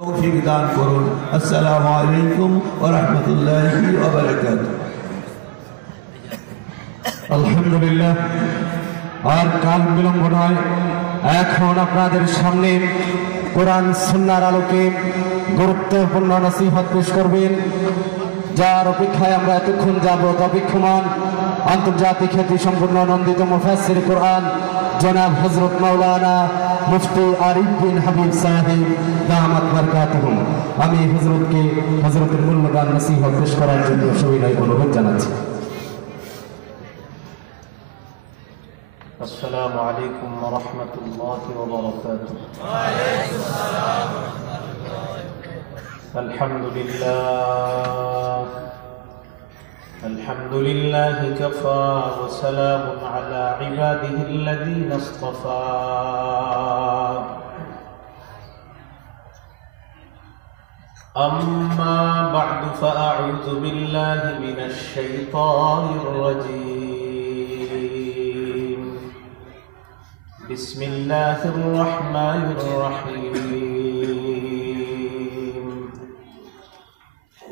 তৌফিক দান করুন। আসসালামু আলাইকুম ওয়া রাহমাতুল্লাহি ওয়া বারাকাতুহু। আলহামদুলিল্লাহ, আর কাল বিলম্ব নয়, এখন আপনাদের সামনে কোরআন সুন্নাহর আলোকে গুরুত্বপূর্ণ নসিহত পেশ করবেন, যার অপেক্ষায় আমরা এতক্ষণ যাবত অপেক্ষমান। আন্তর্জাতিক খ্যাতি সম্পন্ন নন্দিত মুফাসসির কোরআন জনাব হযরত মাওলানা মুফতি আরিফ বিন হাবিব সাহেব দামাত বারকাতুহুম, আমি হযরতের মূল্যবান নসিহত পেশ করার জন্য সবিনয় অনুরোধ জানাচ্ছি। السلام عليكم ورحمة الله وبركاته. وعليكم السلام ورحمة الله. الحمد لله كفى وسلام على عباده الذين اصطفى. أما بعد فأعوذ بالله من الشيطان الرجيم. بسم الله الرحمن الرحيم.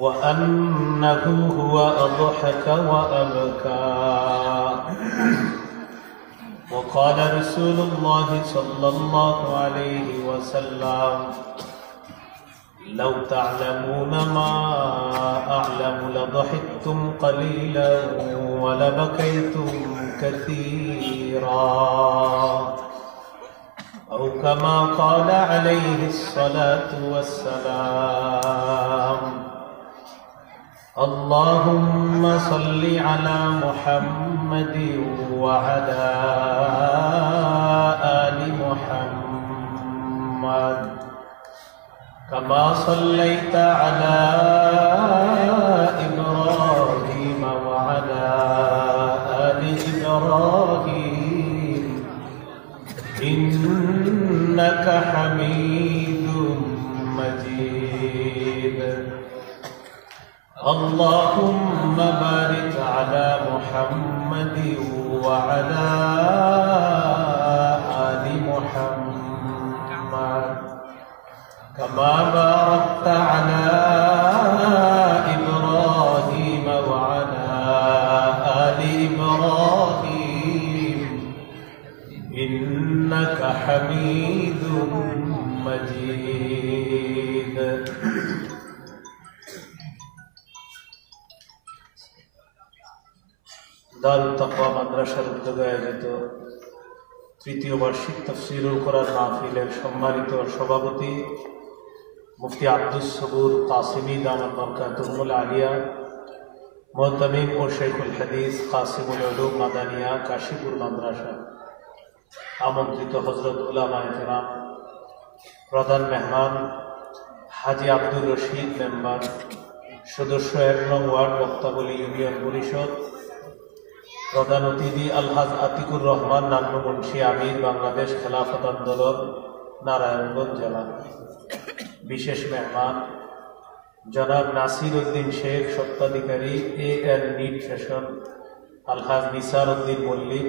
وأنه هو أضحك وأبكى. وقال رسول الله صلى الله عليه وسلم: لو تعلمون ما أعلم لضحكتم قليلا ولبكيتم كثيرا، أو كما قال عليه الصلاة والسلام. اللهم صل على محمد وعلى آل محمد كما صليت على إبراهيم وعلى آل إبراهيم إنك حميد مجيد. اللهم بارك على محمد وعلى آل محمد كما باركت على إبراهيم وعلى آل إبراهيم إنك حميد مجيد. দারুত তাকওয়া মাদ্রাসার উদ্যোগে আয়োজিত তৃতীয় বার্ষিক তাফসীরুল কোরআন মাহফিলের সম্মানিত সভাপতি মুফতি আব্দুস সবুর কাসিমি দামাত বারকাতুহুল আলিয়া, মুহতামিম ও শেখুল হাদিস কাসিমুল উলুম মাদানিয়া কাশীপুর মাদ্রাসা, আমন্ত্রিত হযরত উলামায়ে কেরাম, প্রধান মেহমান হাজী আব্দুর রশিদ মেম্বার, সদস্য ১ নং ওয়ার্ড বক্তাবলী ইউনিয়ন পরিষদ, প্রধান অতিথি আলহাজ আতিকুর রহমান নান্নু মুন্সি আমির, বাংলাদেশ খেলাফত আন্দোলন, নারায়ণগঞ্জ জেলা। বিশেষ মেহমান জনাব নাসির উদ্দিন শেখ, স্বত্বাধিকারী AN নিট ফ্যাশন, আলহাজ নিসার উদ্দিন মল্লিক,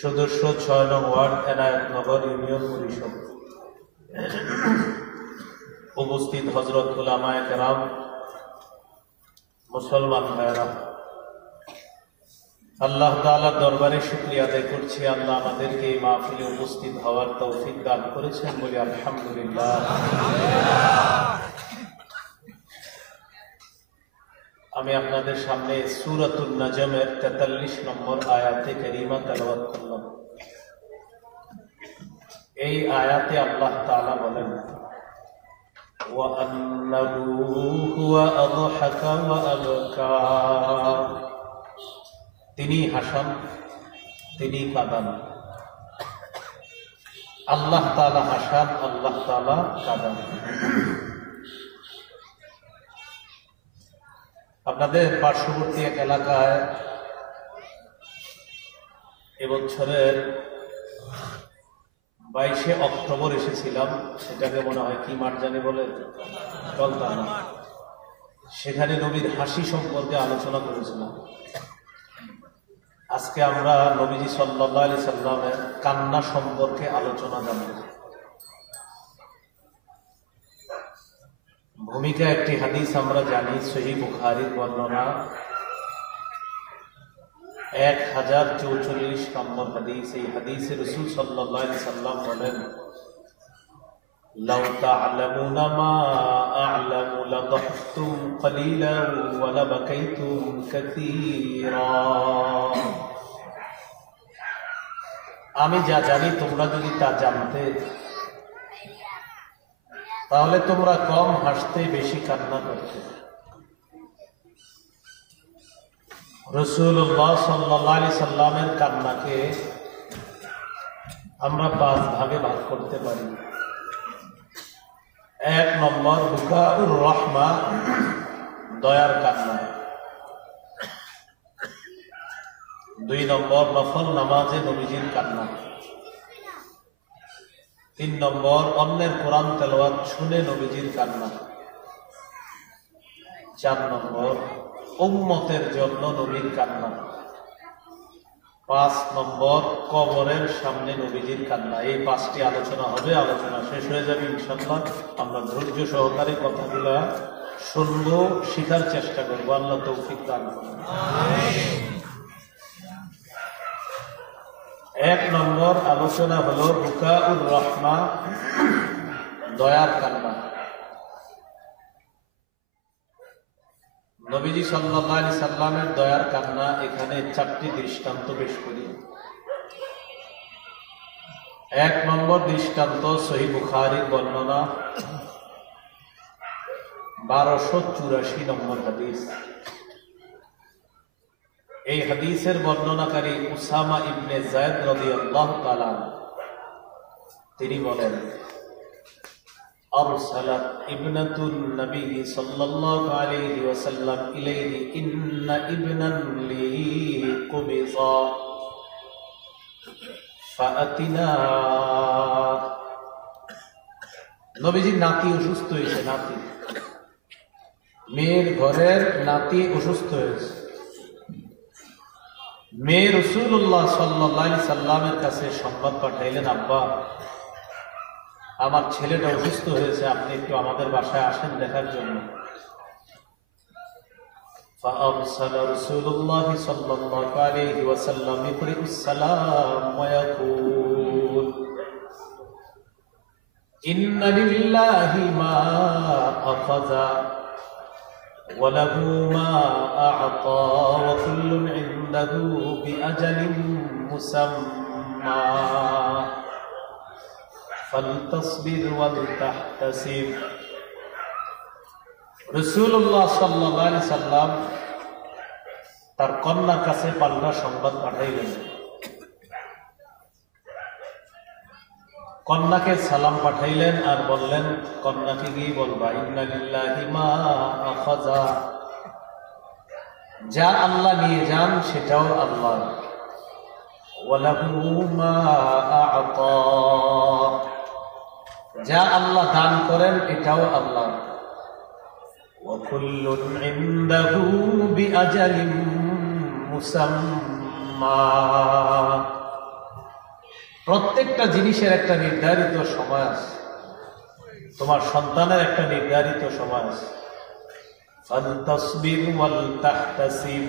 সদস্য ৬ নং ওয়ার্ড এনায়েতনগর ইউনিয়ন পরিষদ। উপস্থিত হযরত উলামায়ে কেরাম, মুসলমান ভাইরা, আল্লাহ তাআলার দরবারে শুকরিয়া আদায় করছি, আল্লাহ আমাদেরকে এই মাহফিলে উপস্থিত হওয়ার তৌফিক দান করেছেন বলে আলহামদুলিল্লাহ। আমি আপনাদের সামনে সূরাতুন নাজমের ৪৩ নম্বর আয়াতে কারিমা তেলাওয়াত করলাম। এই আয়াতে আল্লাহ তাআলা বলেন, ওয়া আন্নাহু হুয়া আযহাকা ওয়া আবকা, তিনি হাসান, তিনি কাঁদান। আল্লাহ তাআলা হাসান, আল্লাহ তাআলা কাঁদান। আপনাদের পার্শ্ববর্তী এক এলাকায় এবছরের 22শে অক্টোবর এসেছিলাম। সেটাকে মনে হয় কি মাঠ জানি বলে, টলতানা। সেখানে নবীর হাসি সম্পর্কে আলোচনা করেছিলাম। আজকে আমরা নবীজি সাল্লাল্লাহু আলাইহি সাল্লামের কান্না সম্পর্কে আলোচনা জানব। ভূমিকা একটি হাদিস আমরা জানি, সহিহ বুখারীর বর্ণনা 1044 নম্বর হাদিস। এই হাদিসে রাসূল সাল্লাল্লাহু আলাইহি সাল্লাম বলেন, লাউ তা'লামুনা মা আ'লামু লাদাহতুম কালিলান ওয়া লাবাকাইতুম কাসীরা। আমি যা জানি তোমরা যদি তা জানতে, তাহলে তোমরা কম হাসতে বেশি কান্না করতে। রাসূলুল্লাহ সাল্লাল্লাহু আলাইহি সাল্লামের কান্নাকে আমরা 5 ভাগে ভাগ করতে পারি। 1 নম্বর বুকাউর রাহমা, দয়ার কান্না। 2 নম্বর নফল নামাজে নবীজির কান্না। 3 নম্বর অন্যের কোরআন তেলাওয়াত শুনে নবীজির কান্না। 4 নম্বর উম্মতের জন্য নবীর কান্না। 5 নম্বর কবরের সামনে নবীজির কান্না। এই 5টি আলোচনা হবে, আলোচনা শেষ হয়ে যাবে ইনশাআল্লাহ। আমরা ধৈর্য সহকারে কথাগুলো শুনবো, শিখার চেষ্টা করবো। আল্লাহ তৌফিক দান করুন। 1 নম্বর আলোচনা হলো বুকাউর রাহমা, দয়ার কান্না। নবীজি সাল্লাল্লাহু আলাইহি সাল্লামের দয়ার কান্না এখানে 4টি দৃষ্টান্ত পেশ করি। 1 নম্বর দৃষ্টান্ত সহিহ বুখারীর বর্ণনা 1284 নম্বর হাদিস। এই হাদিসের বর্ণনাকারী উসামা ইবনে যায়েদ রাদিয়াল্লাহু তাআলা, তিনি বলেন, أرسلت ابنة النبي صلى الله عليه وسلم إليه إن ابنا لي قبضا فأتنا। নবীজির নাতি অসুস্থ হয়েছে, নাতি, মেয়ের ঘরের নাতি অসুস্থ হয়েছে। মেয়ে রাসূলুল্লাহ সাল্লাল্লাহু আলাইহি সাল্লামের কাছে সংবাদ পাঠাইলেন, আব্বা, আমার ছেলেটা অসুস্থ হয়েছে, আপনি একটু আমাদের বাসায় আসেন দেখার জন্য। فأرسل رسول الله صلى الله عليه وسلم يقرئ السلام ويقول إن لله ما أخذ وله ما أعطى وكل عنده بأجل مسمى فلتصبر ولتحتسب। রাসূলুল্লাহ সাল্লাল্লাহু আলাইহি সাল্লাম তার কন্যার কাছে পাল্টা সংবাদ পাঠাইলেন। কন্যাকে সালাম পাঠাইলেন আর বললেন, কন্যাকে গিয়ে বলবা, ইন্না লিল্লাহি মা আখাযা, যা আল্লাহ নিয়ে যান সেটাও আল্লাহর, ওয়া লাহু মা আ'তা, যা আল্লাহ দান করেন এটাও আল্লাহ, ওয়া কুল্লুন ইনদাহু বিআজালিন মুসাম্মা, প্রত্যেকটা জিনিসের একটা নির্ধারিত সময় আছে। তোমার সন্তানের একটা নির্ধারিত সময় আছে। ফালতাসবির ওয়াল তাহতাসিব,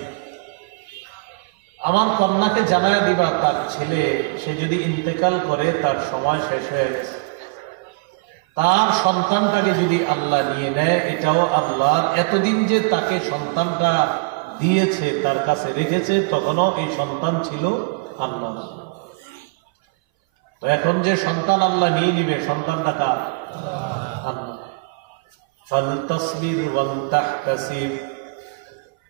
আমার কন্যাকে জানায় দিবা তার ছেলে, সে যদি ইন্তেকাল করে তার সময় শেষ হয়ে গেছে, তার সন্তানটাকে যদি আল্লাহ নিয়ে নেয় এটাও আল্লাহর। এতদিন যে তাকে সন্তানটা দিয়েছে, তার কাছে রেখেছে, তখনও এই সন্তান ছিল আল্লাহ। তো এখন যে সন্তান আল্লাহ নিয়ে নিবে, সন্তানটা কার? আল্লাহ। ফালতাসবির ওয়াল তাহতাসিব,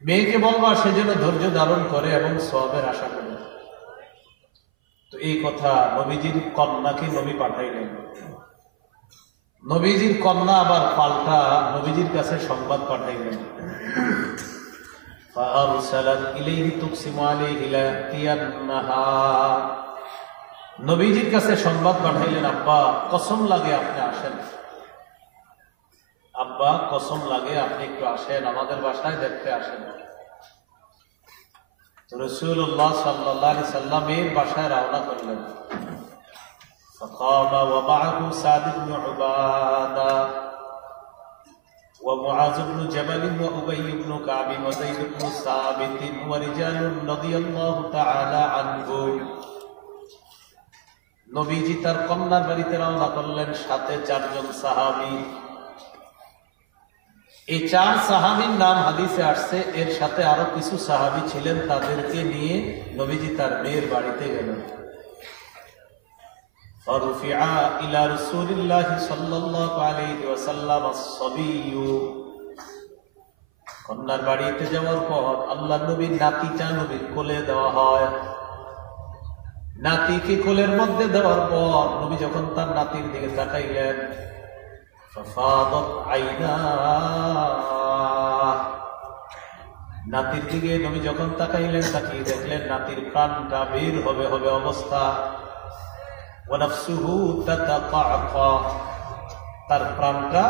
মেয়েকে বলবা সে যেন ধৈর্য ধারণ করে এবং সওয়াবের আশা করে। তো এই কথা নবীজির কন্যাকে নবী পাঠাইলেন। নবীজির কন্যা আবার পাল্টা নবীজির কাছে সংবাদ পাঠাইলেন। فأرسلت إليه تقسم عليه ليأتينها, নবীজির কাছে সংবাদ পাঠাইলেন, আব্বা কসম লাগে আপনি আসেন, আব্বা কসম লাগে আপনি একটু আসেন, আমাদের বাসায় দেখতে আসেন। তো রাসূলুল্লাহ সাল্লাল্লাহু আলাইহি সাল্লাম এর বাসায় রওনা করলেন। فقام ومعه سعد بن عبادة ومعاذ بن جبل وأبي بن كعب وزيد بن ثابت ورجال رضي الله تعالى عنهم। নবীজি তার কন্যার বাড়িতে রওনা করলেন, সাথে 4 জন সাহাবী। এই 4 সাহাবীর নাম হাদিসে আসছে, এর সাথে আরো কিছু সাহাবী ছিলেন, তাদেরকে নিয়ে নবীজি তার মেয়ের বাড়িতে গেলেন। فرفع إلى رسول الله صلى الله عليه وسلم الصبي। কন্যার বাড়িতে যাওয়ার পর আল্লাহর নবীর নাতিটা নবীর কোলে দেওয়া হয়। নাতিকে কোলের মধ্যে দেওয়ার পর নবী যখন তার নাতির দিকে তাকাইলেন, ফাফাদাত আইনা, নাতির দিকে নবী যখন তাকাইলেন, তাকিয়ে দেখলেন নাতির প্রাণটা বের হবে হবে অবস্থা। ওয়ানাফসুহু তাতাকাকা, তার প্রাণটা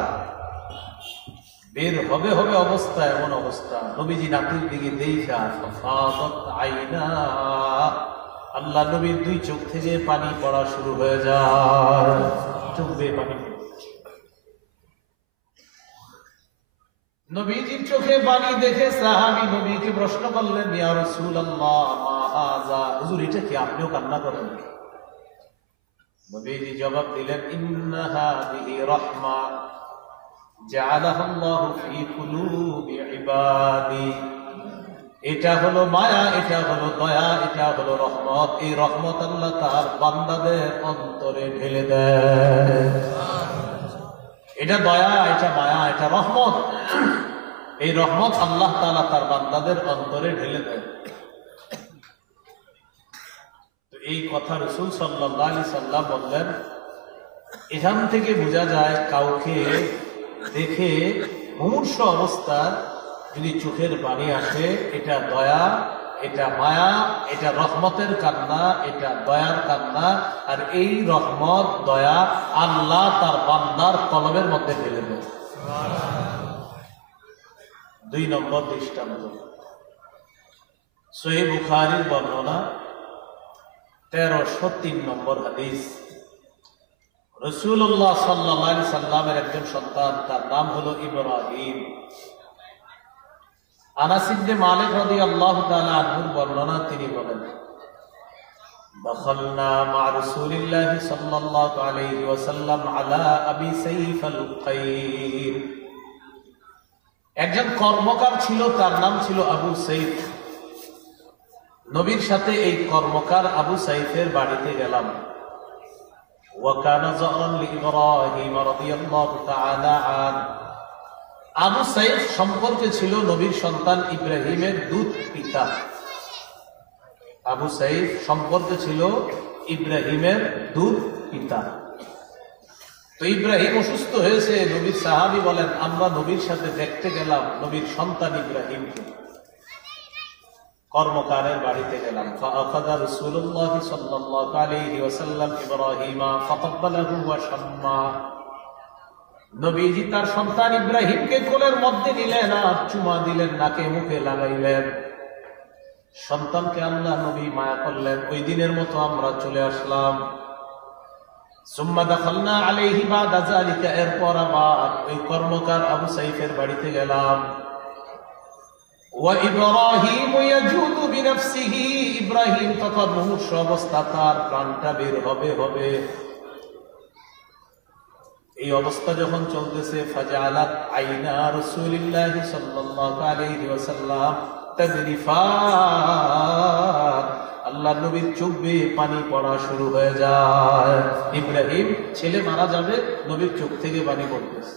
বের হবে হবে অবস্থা, এমন অবস্থা। নবীজি নাতির দিকে দেখা ফাফাদাত আইনা, আল্লাহ নবীর 2 চোখ থেকে পানি পড়া শুরু হয়ে যায়, চোখ বেয়ে পানি। নবীজির চোখে পানি দেখে সাহাবী নবীকে প্রশ্ন করলেন, ইয়া রাসূলুল্লাহ মা হাযা, হুজুর এটা কি, আপনিও কান্না করেন? নবীজি জবাব দিলেন, ইন্না হাযিহি রাহমা জাআলাহা আল্লাহু ফি কুলুবি ইবাদি, এটা হলো মায়া, এটা হলো দয়া, এটা হলো রহমত। এই রহমত আল্লাহ তার বান্দাদের অন্তরে ঢেলে দেয়। এটা দয়া, এটা মায়া, এটা রহমত। এই রহমত আল্লাহ তাআলা তার বান্দাদের অন্তরে ঢেলে দেয়। তো এই কথা রাসূল সাল্লাল্লাহু আলাইহি সাল্লাম বললেন। এখান থেকে বোঝা যায় কাউকে দেখে মুমূর্ষ অবস্থা যদি চোখের পানি আসে, এটা দয়া, এটা মায়া, এটা রহমতের কান্না, এটা দয়ার কান্না। আর এই রহমত দয়া আল্লাহ তার বান্দার কলবের মধ্যে ফেলে দেয়। 2 নম্বর দৃষ্টান্ত, সহিহ বুখারীর বর্ণনা 1303 নম্বর হাদিস। রাসূলুল্লাহ সাল্লাল্লাহু আলাইহি সাল্লামের একজন সন্তান, তার নাম হলো ইব্রাহিম। আনাস ইবনে মালিক রাদিয়াল্লাহু তাআলা আনহুর বর্ণনা, তিনি বলেন, দখলনা মা রাসূলিল্লাহি সাল্লাল্লাহু আলাইহি ওয়াসাল্লাম আলা আবি সাইফ আল কাইর। একজন কর্মকার ছিল, তার নাম ছিল আবু সাইফ। নবীর সাথে এই কর্মকার আবু সাইফের বাড়িতে গেলাম। ওয়া কানা যারান লিইব্রাহিম রাদিয়াল্লাহু তাআলা আন, আবু সাইফ সম্পর্কে ছিল নবীর সন্তান ইব্রাহিমের দুধ পিতা। আবু সাইফ সম্পর্কে ছিল ইব্রাহিমের দুধ পিতা। তো ইব্রাহিম অসুস্থ হয়েছে, নবীর সাহাবী বলেন, আমরা নবীর সাথে দেখতে গেলাম নবীর সন্তান ইব্রাহিমকে। কর্মকারের বাড়িতে গেলাম। ফাআখাযা রাসূলুল্লাহ সাল্লাল্লাহু আলাইহি ওয়াসাল্লাম ইব্রাহিমা ফাকাব্বালাহু ওয়া শাম্মা, নবীজি তার সন্তান ইব্রাহিমকে কোলের মধ্যে নিলেন আর চুমা দিলেন, নাকে মুখে লাগাইলেন। সন্তানকে আল্লাহ নবী মায়া করলেন। ওই দিনের মতো আমরা চলে আসলাম। সুম্মা দাখালনা আলাইহি বাদা যালিকা, এরপর আবার ওই কর্মকার আবু সাইফের বাড়িতে গেলাম। ওয়া ইব্রাহিম ইয়াজুদু বিনফসিহি, ইব্রাহিম তখন মুমূর্ষ অবস্থা, তার প্রাণটা বের হবে হবে। এই অবস্থা যখন চলতেছে, ফাজালাত আইনা রাসূলিল্লাহি সাল্লাল্লাহু আলাইহি ওয়াসাল্লাম তাজরিফান, আল্লাহ নবীর চোখ বেয়ে পানি পড়া শুরু হয়ে যায়। ইব্রাহিম ছেলে মারা যাবে, নবীর চোখ থেকে পানি পড়তেছে।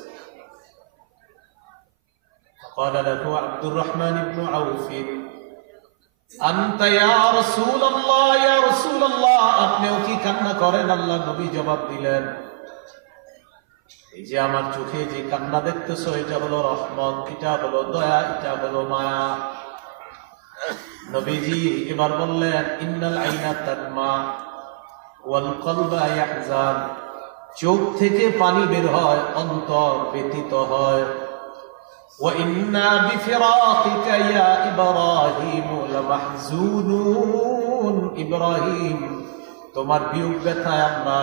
قال له عبد الرحمن بن عوف أنت يا رسول الله يا رسول الله, আপনিও কি কান্না করেন? আল্লাহ নবী জবাব দিলেন, এই যে আমার চোখে যে কান্না দেখতেছো, এটা হলো রহমত, এটা হলো দয়া, এটা হলো মায়া। নবীজি এবার বললেন, ইন্নাল আইনা তাদমা ওয়াল কলবা ইয়াহজান, চোখ থেকে পানি বের হয়, অন্তর ব্যথিত হয়। ওয়া ইন্না বিফিরাকিকা ইয়া ইব্রাহিম লামাহজুনুন, ইব্রাহিম তোমার বিয়োগ ব্যথায় আমরা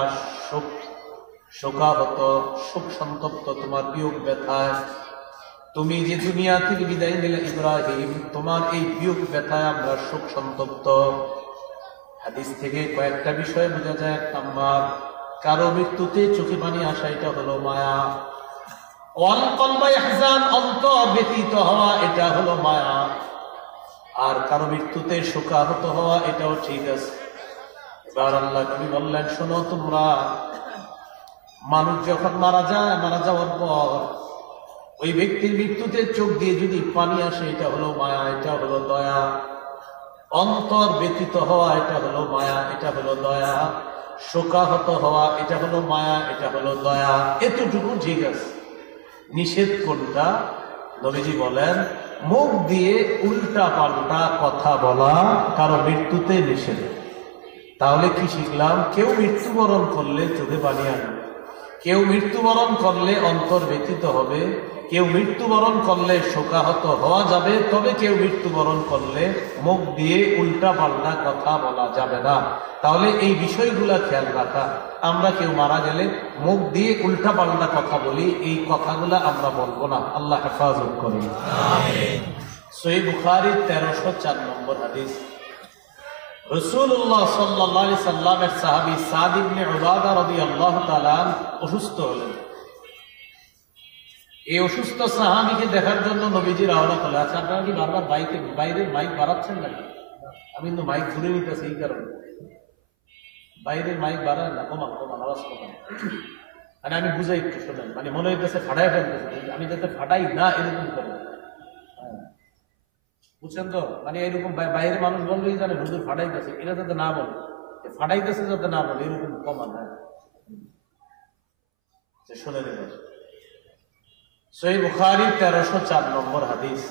শোকাহত, শোক সন্তপ্ত, তোমার বিয়োগ ব্যথায়। তুমি যে দুনিয়া থেকে বিদায় নিলে ইব্রাহিম, তোমার এই বিয়োগ ব্যথায় আমরা শোক সন্তপ্ত। হাদিস থেকে কয়েকটা বিষয় বোঝা যায়। এক নাম্বার, কারো মৃত্যুতে চোখে পানি আসা, এটা হলো মায়া। ওয়াল কলবা ইহজান, অন্তর ব্যথিত হওয়া, এটা হলো মায়া। আর কারো মৃত্যুতে শোকাহত হওয়া, এটাও ঠিক আছে। এবার আল্লাহ নবী বললেন, শোনো তোমরা, মানুষ যখন মারা যায়, মারা যাওয়ার পর ওই ব্যক্তির মৃত্যুতে চোখ দিয়ে যদি পানি আসে, এটা হলো মায়া, এটা হলো দয়া। অন্তর ব্যথিত হওয়া, এটা হলো মায়া, এটা হলো দয়া। শোকাহত হওয়া, এটা হলো মায়া, এটা হলো দয়া। এতটুকু ঠিক আছে। নিষেধ কোনটা? নবীজি বলেন, মুখ দিয়ে উল্টা পাল্টা কথা বলা কারো মৃত্যুতে নিষেধ। তাহলে কি শিখলাম? কেউ মৃত্যুবরণ করলে চোখে পানি আসবে, কেউ মৃত্যুবরণ করলে অন্তর ব্যথিত হবে, কেউ মৃত্যুবরণ করলে শোকাহত হওয়া যাবে, তবে কেউ মৃত্যুবরণ করলে মুখ দিয়ে উল্টা পাল্টা কথা বলা যাবে না। তাহলে এই বিষয়গুলা খেয়াল রাখা। আমরা কেউ মারা গেলে মুখ দিয়ে উল্টা পাল্টা কথা বলি, এই কথাগুলা আমরা বলবো না। আল্লাহ হেফাজত করুন। সহিহ বুখারী 1304 নম্বর হাদিস। রাসূলুল্লাহ সাল্লাল্লাহু আলাইহি সাল্লামের সাহাবী সাদ ইবনে উবাদা রাদিয়াল্লাহু তাআলা অসুস্থ হলেন। এই অসুস্থ সাহাবীকে দেখার জন্য নবীজি রওনা করলেন। আচ্ছা, আপনারা কি বারবার বাইরে মাইক বাড়াচ্ছেন নাকি? আমি কিন্তু মাইক ঘুরে নিতেছি, এই কারণে বাইরে মাইক বাড়ায় না, কমান আওয়াজ কমান। মানে আমি বুঝাই, একটু শোনেন, মানে মনে হইতেছে ফাটাই ফেলতেছে, আমি যাতে ফাটাই না এরকম করে, বুঝছেন তো? মানে এরকম বাইরের মানুষ বললেই জানে হুজুর ফাটাইতেছে, এটা যাতে না বলে, ফাটাইতেছে যাতে না বলে, এরকম কমান। হ্যাঁ, শুনে নেবেন। সহিহ বুখারী 1304 নম্বর হাদিস।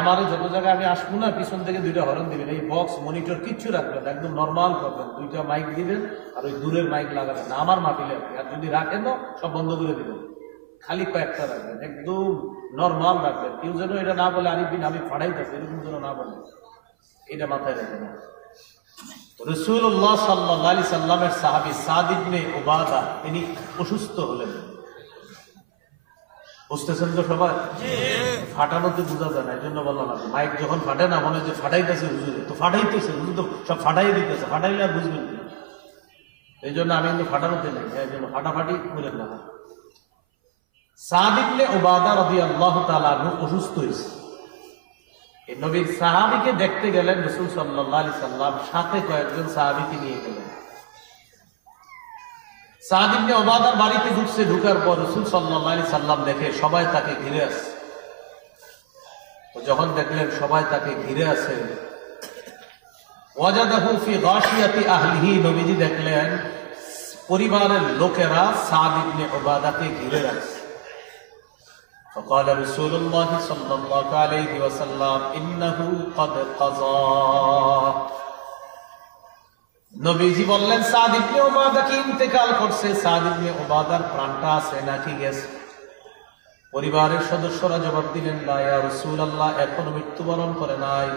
আমার যত জায়গায় আমি আসবো না, পিছন থেকে দুইটা হরন দিবেন, এই বক্স মনিটর কিচ্ছু রাখবেন, একদম নর্মাল করবেন, দুইটা মাইক দিবেন, আর ওই দূরের মাইক লাগাবেন না, আমার মাটিলে। আর যদি রাখেন না, সব বন্ধ করে দিবেন, খালি কয়েকটা রাখবেন, একদম নর্মাল রাখবেন। কেউ যেন এটা না বলে আরিফ বিন আমি ফাড়াইতেছে, এরকম যেন না বলে, এটা মাথায় রেখে না। রাসূলুল্লাহ সাল্লাল্লাহু আলাইহি সাল্লামের সাহাবী সাদ ইবনে উবাদা, তিনি অসুস্থ হলেন। বুঝতেছেন তো সবাই? ফাটানোতে বোঝা যায় না, এই জন্য বললাম। আপনি মাইক যখন ফাটে না, মনে হয় যে ফাটাইতেছে হুজুরে, তো ফাটাইতেছে হুজুর, তো সব ফাটাই দিতেছে, ফাটাইলে আর বুঝবেন না। এই জন্য আমি কিন্তু ফাটানোতে নেই, এই জন্য ফাটাফাটি করেন না। সাদ ইবনে উবাদা রাদিয়াল্লাহু তাআলা অসুস্থ হয়েছে। এই নবীর সাহাবীকে দেখতে গেলেন রাসূল সাল্লাল্লাহু আলাইহি সাল্লাম, সাথে কয়েকজন সাহাবীকে নিয়ে গেলেন। সাদ ইবনে উবাদার বাড়িতে ঢুকছে, ঢুকার পর রাসূল সাল্লাল্লাহু আলাইহি সাল্লাম দেখে সবাই তাকে ঘিরে আছে। তো যখন দেখলেন সবাই তাকে ঘিরে আছে, ওয়াজাদাহু ফি গাশিয়াতি আহলিহি, নবীজি দেখলেন পরিবারের লোকেরা সাদ ইবনে উবাদাকে ঘিরে রাখছে। فقال رسول الله صلى الله عليه وسلم إنه قد قضى। নবীজি বললেন, সাদ ইবনে উবাদা কি ইন্তেকাল করছে? সাদ ইবনে উবাদার প্রাণটা আছে নাকি গেছে? পরিবারের সদস্যরা জবাব দিলেন, লা ইয়া রাসূলুল্লাহ, এখনো মৃত্যুবরণ করে নাই।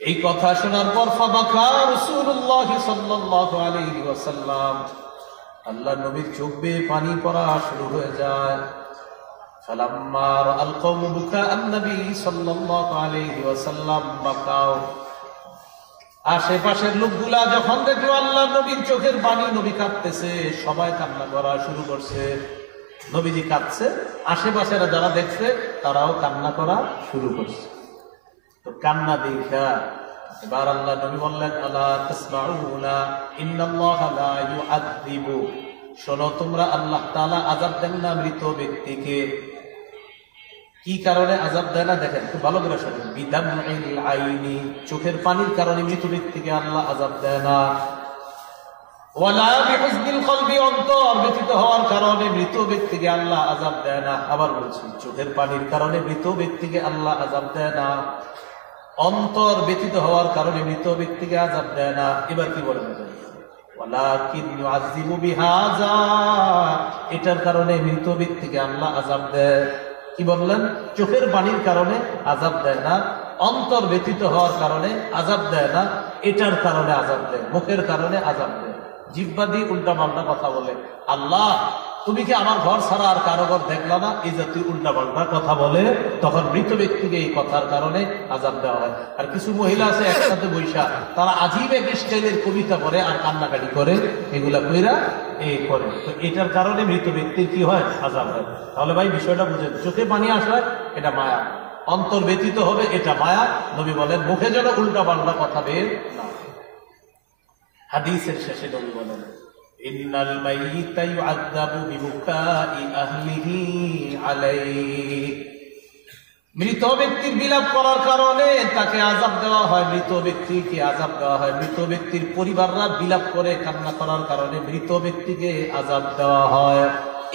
এই কথা শোনার পর ফাবাকা রাসূলুল্লাহ সাল্লাল্লাহু আলাইহি ওয়াসাল্লাম, আল্লাহ নবীর চোখ বেয়ে পানি পড়া শুরু হয়ে যায়। ফালাম্মা রাআল কওমু বুকাআন নবী সাল্লাল্লাহু আলাইহি ওয়াসাল্লাম বাকাও, আশেপাশের লোকগুলা যখন দেখলো আল্লাহ নবীর চোখের পানি, নবী কাঁদতেছে, সবাই কান্না করা শুরু করছে। নবীজি কাঁদছে, আশেপাশের যারা দেখছে তারাও কান্না করা শুরু করছে। তো কান্না দেখা এবার আল্লাহ নবী বললেন, আলা তাসমাউনা ইন্নাল্লাহা লা ইউআযিবু, শোনো তোমরা, আল্লাহ তাআলা আযাব দেন না মৃত ব্যক্তিকে। কি কারণে আযাব দেয় না দেখেন, খুব ভালো করে শুনুন। বিদামইল আইনি, চোখের পানির কারণে মৃত ব্যক্তিকে আল্লাহ আযাব দেয় না। ওয়ালা বিহুজনিল কলবি, অন্তর ব্যথিত হওয়ার কারণে মৃত ব্যক্তিকে আল্লাহ আযাব দেয় না। আবার বলছি, চোখের পানির কারণে মৃত ব্যক্তিকে আল্লাহ আযাব দেয় না, অন্তর ব্যথিত হওয়ার কারণে মৃত ব্যক্তিকে আযাব দেয় না। এবার কি বলেন? ওয়ালাকিন ইউআযিবু বিহাযা, এটার কারণে মৃত ব্যক্তিকে আল্লাহ আযাব দেয়। কি বললেন? চোখের পানির কারণে আযাব দেয় না, অন্তর ব্যথিত হওয়ার কারণে আযাব দেয় না, এটার কারণে আযাব দেয়, মুখের কারণে আযাব দেয়, জিহ্বা দিয়ে উল্টা পাল্টা কথা বলে। আল্লাহ তুমি কি আমার ঘর ছাড়া আর কারো ঘর দেখলা না, এই জাতীয় উল্টা পাল্টা কথা বলে, তখন মৃত ব্যক্তিকে এই কথার কারণে আযাব দেওয়া হয়। আর কিছু মহিলা আছে একসাথে বৈশা, তারা আজীব এক স্টাইলের কবিতা করে আর কান্নাকাটি করে, এগুলা কইরা এই করে, তো এটার কারণে মৃত ব্যক্তির কি হয়, আযাব হয়। তাহলে ভাই বিষয়টা বুঝেন, চোখে পানি আসে এটা মায়া, অন্তর ব্যতীত হবে এটা মায়া। নবী বলেন মুখে যেন উল্টা পাল্টা কথা বের না। হাদিসের শেষে নবী বলেন ইন্নাল মাইয়িতা ইউআযাবু বিবুকাই আহলিহি আলাইহি, মৃত ব্যক্তির বিলাপ করার কারণে তাকে আযাব দেওয়া হয়, মৃত ব্যক্তিকে আযাব দেওয়া হয়। মৃত ব্যক্তির পরিবাররা বিলাপ করে কান্না করার কারণে মৃত ব্যক্তিকে আযাব দেওয়া হয়।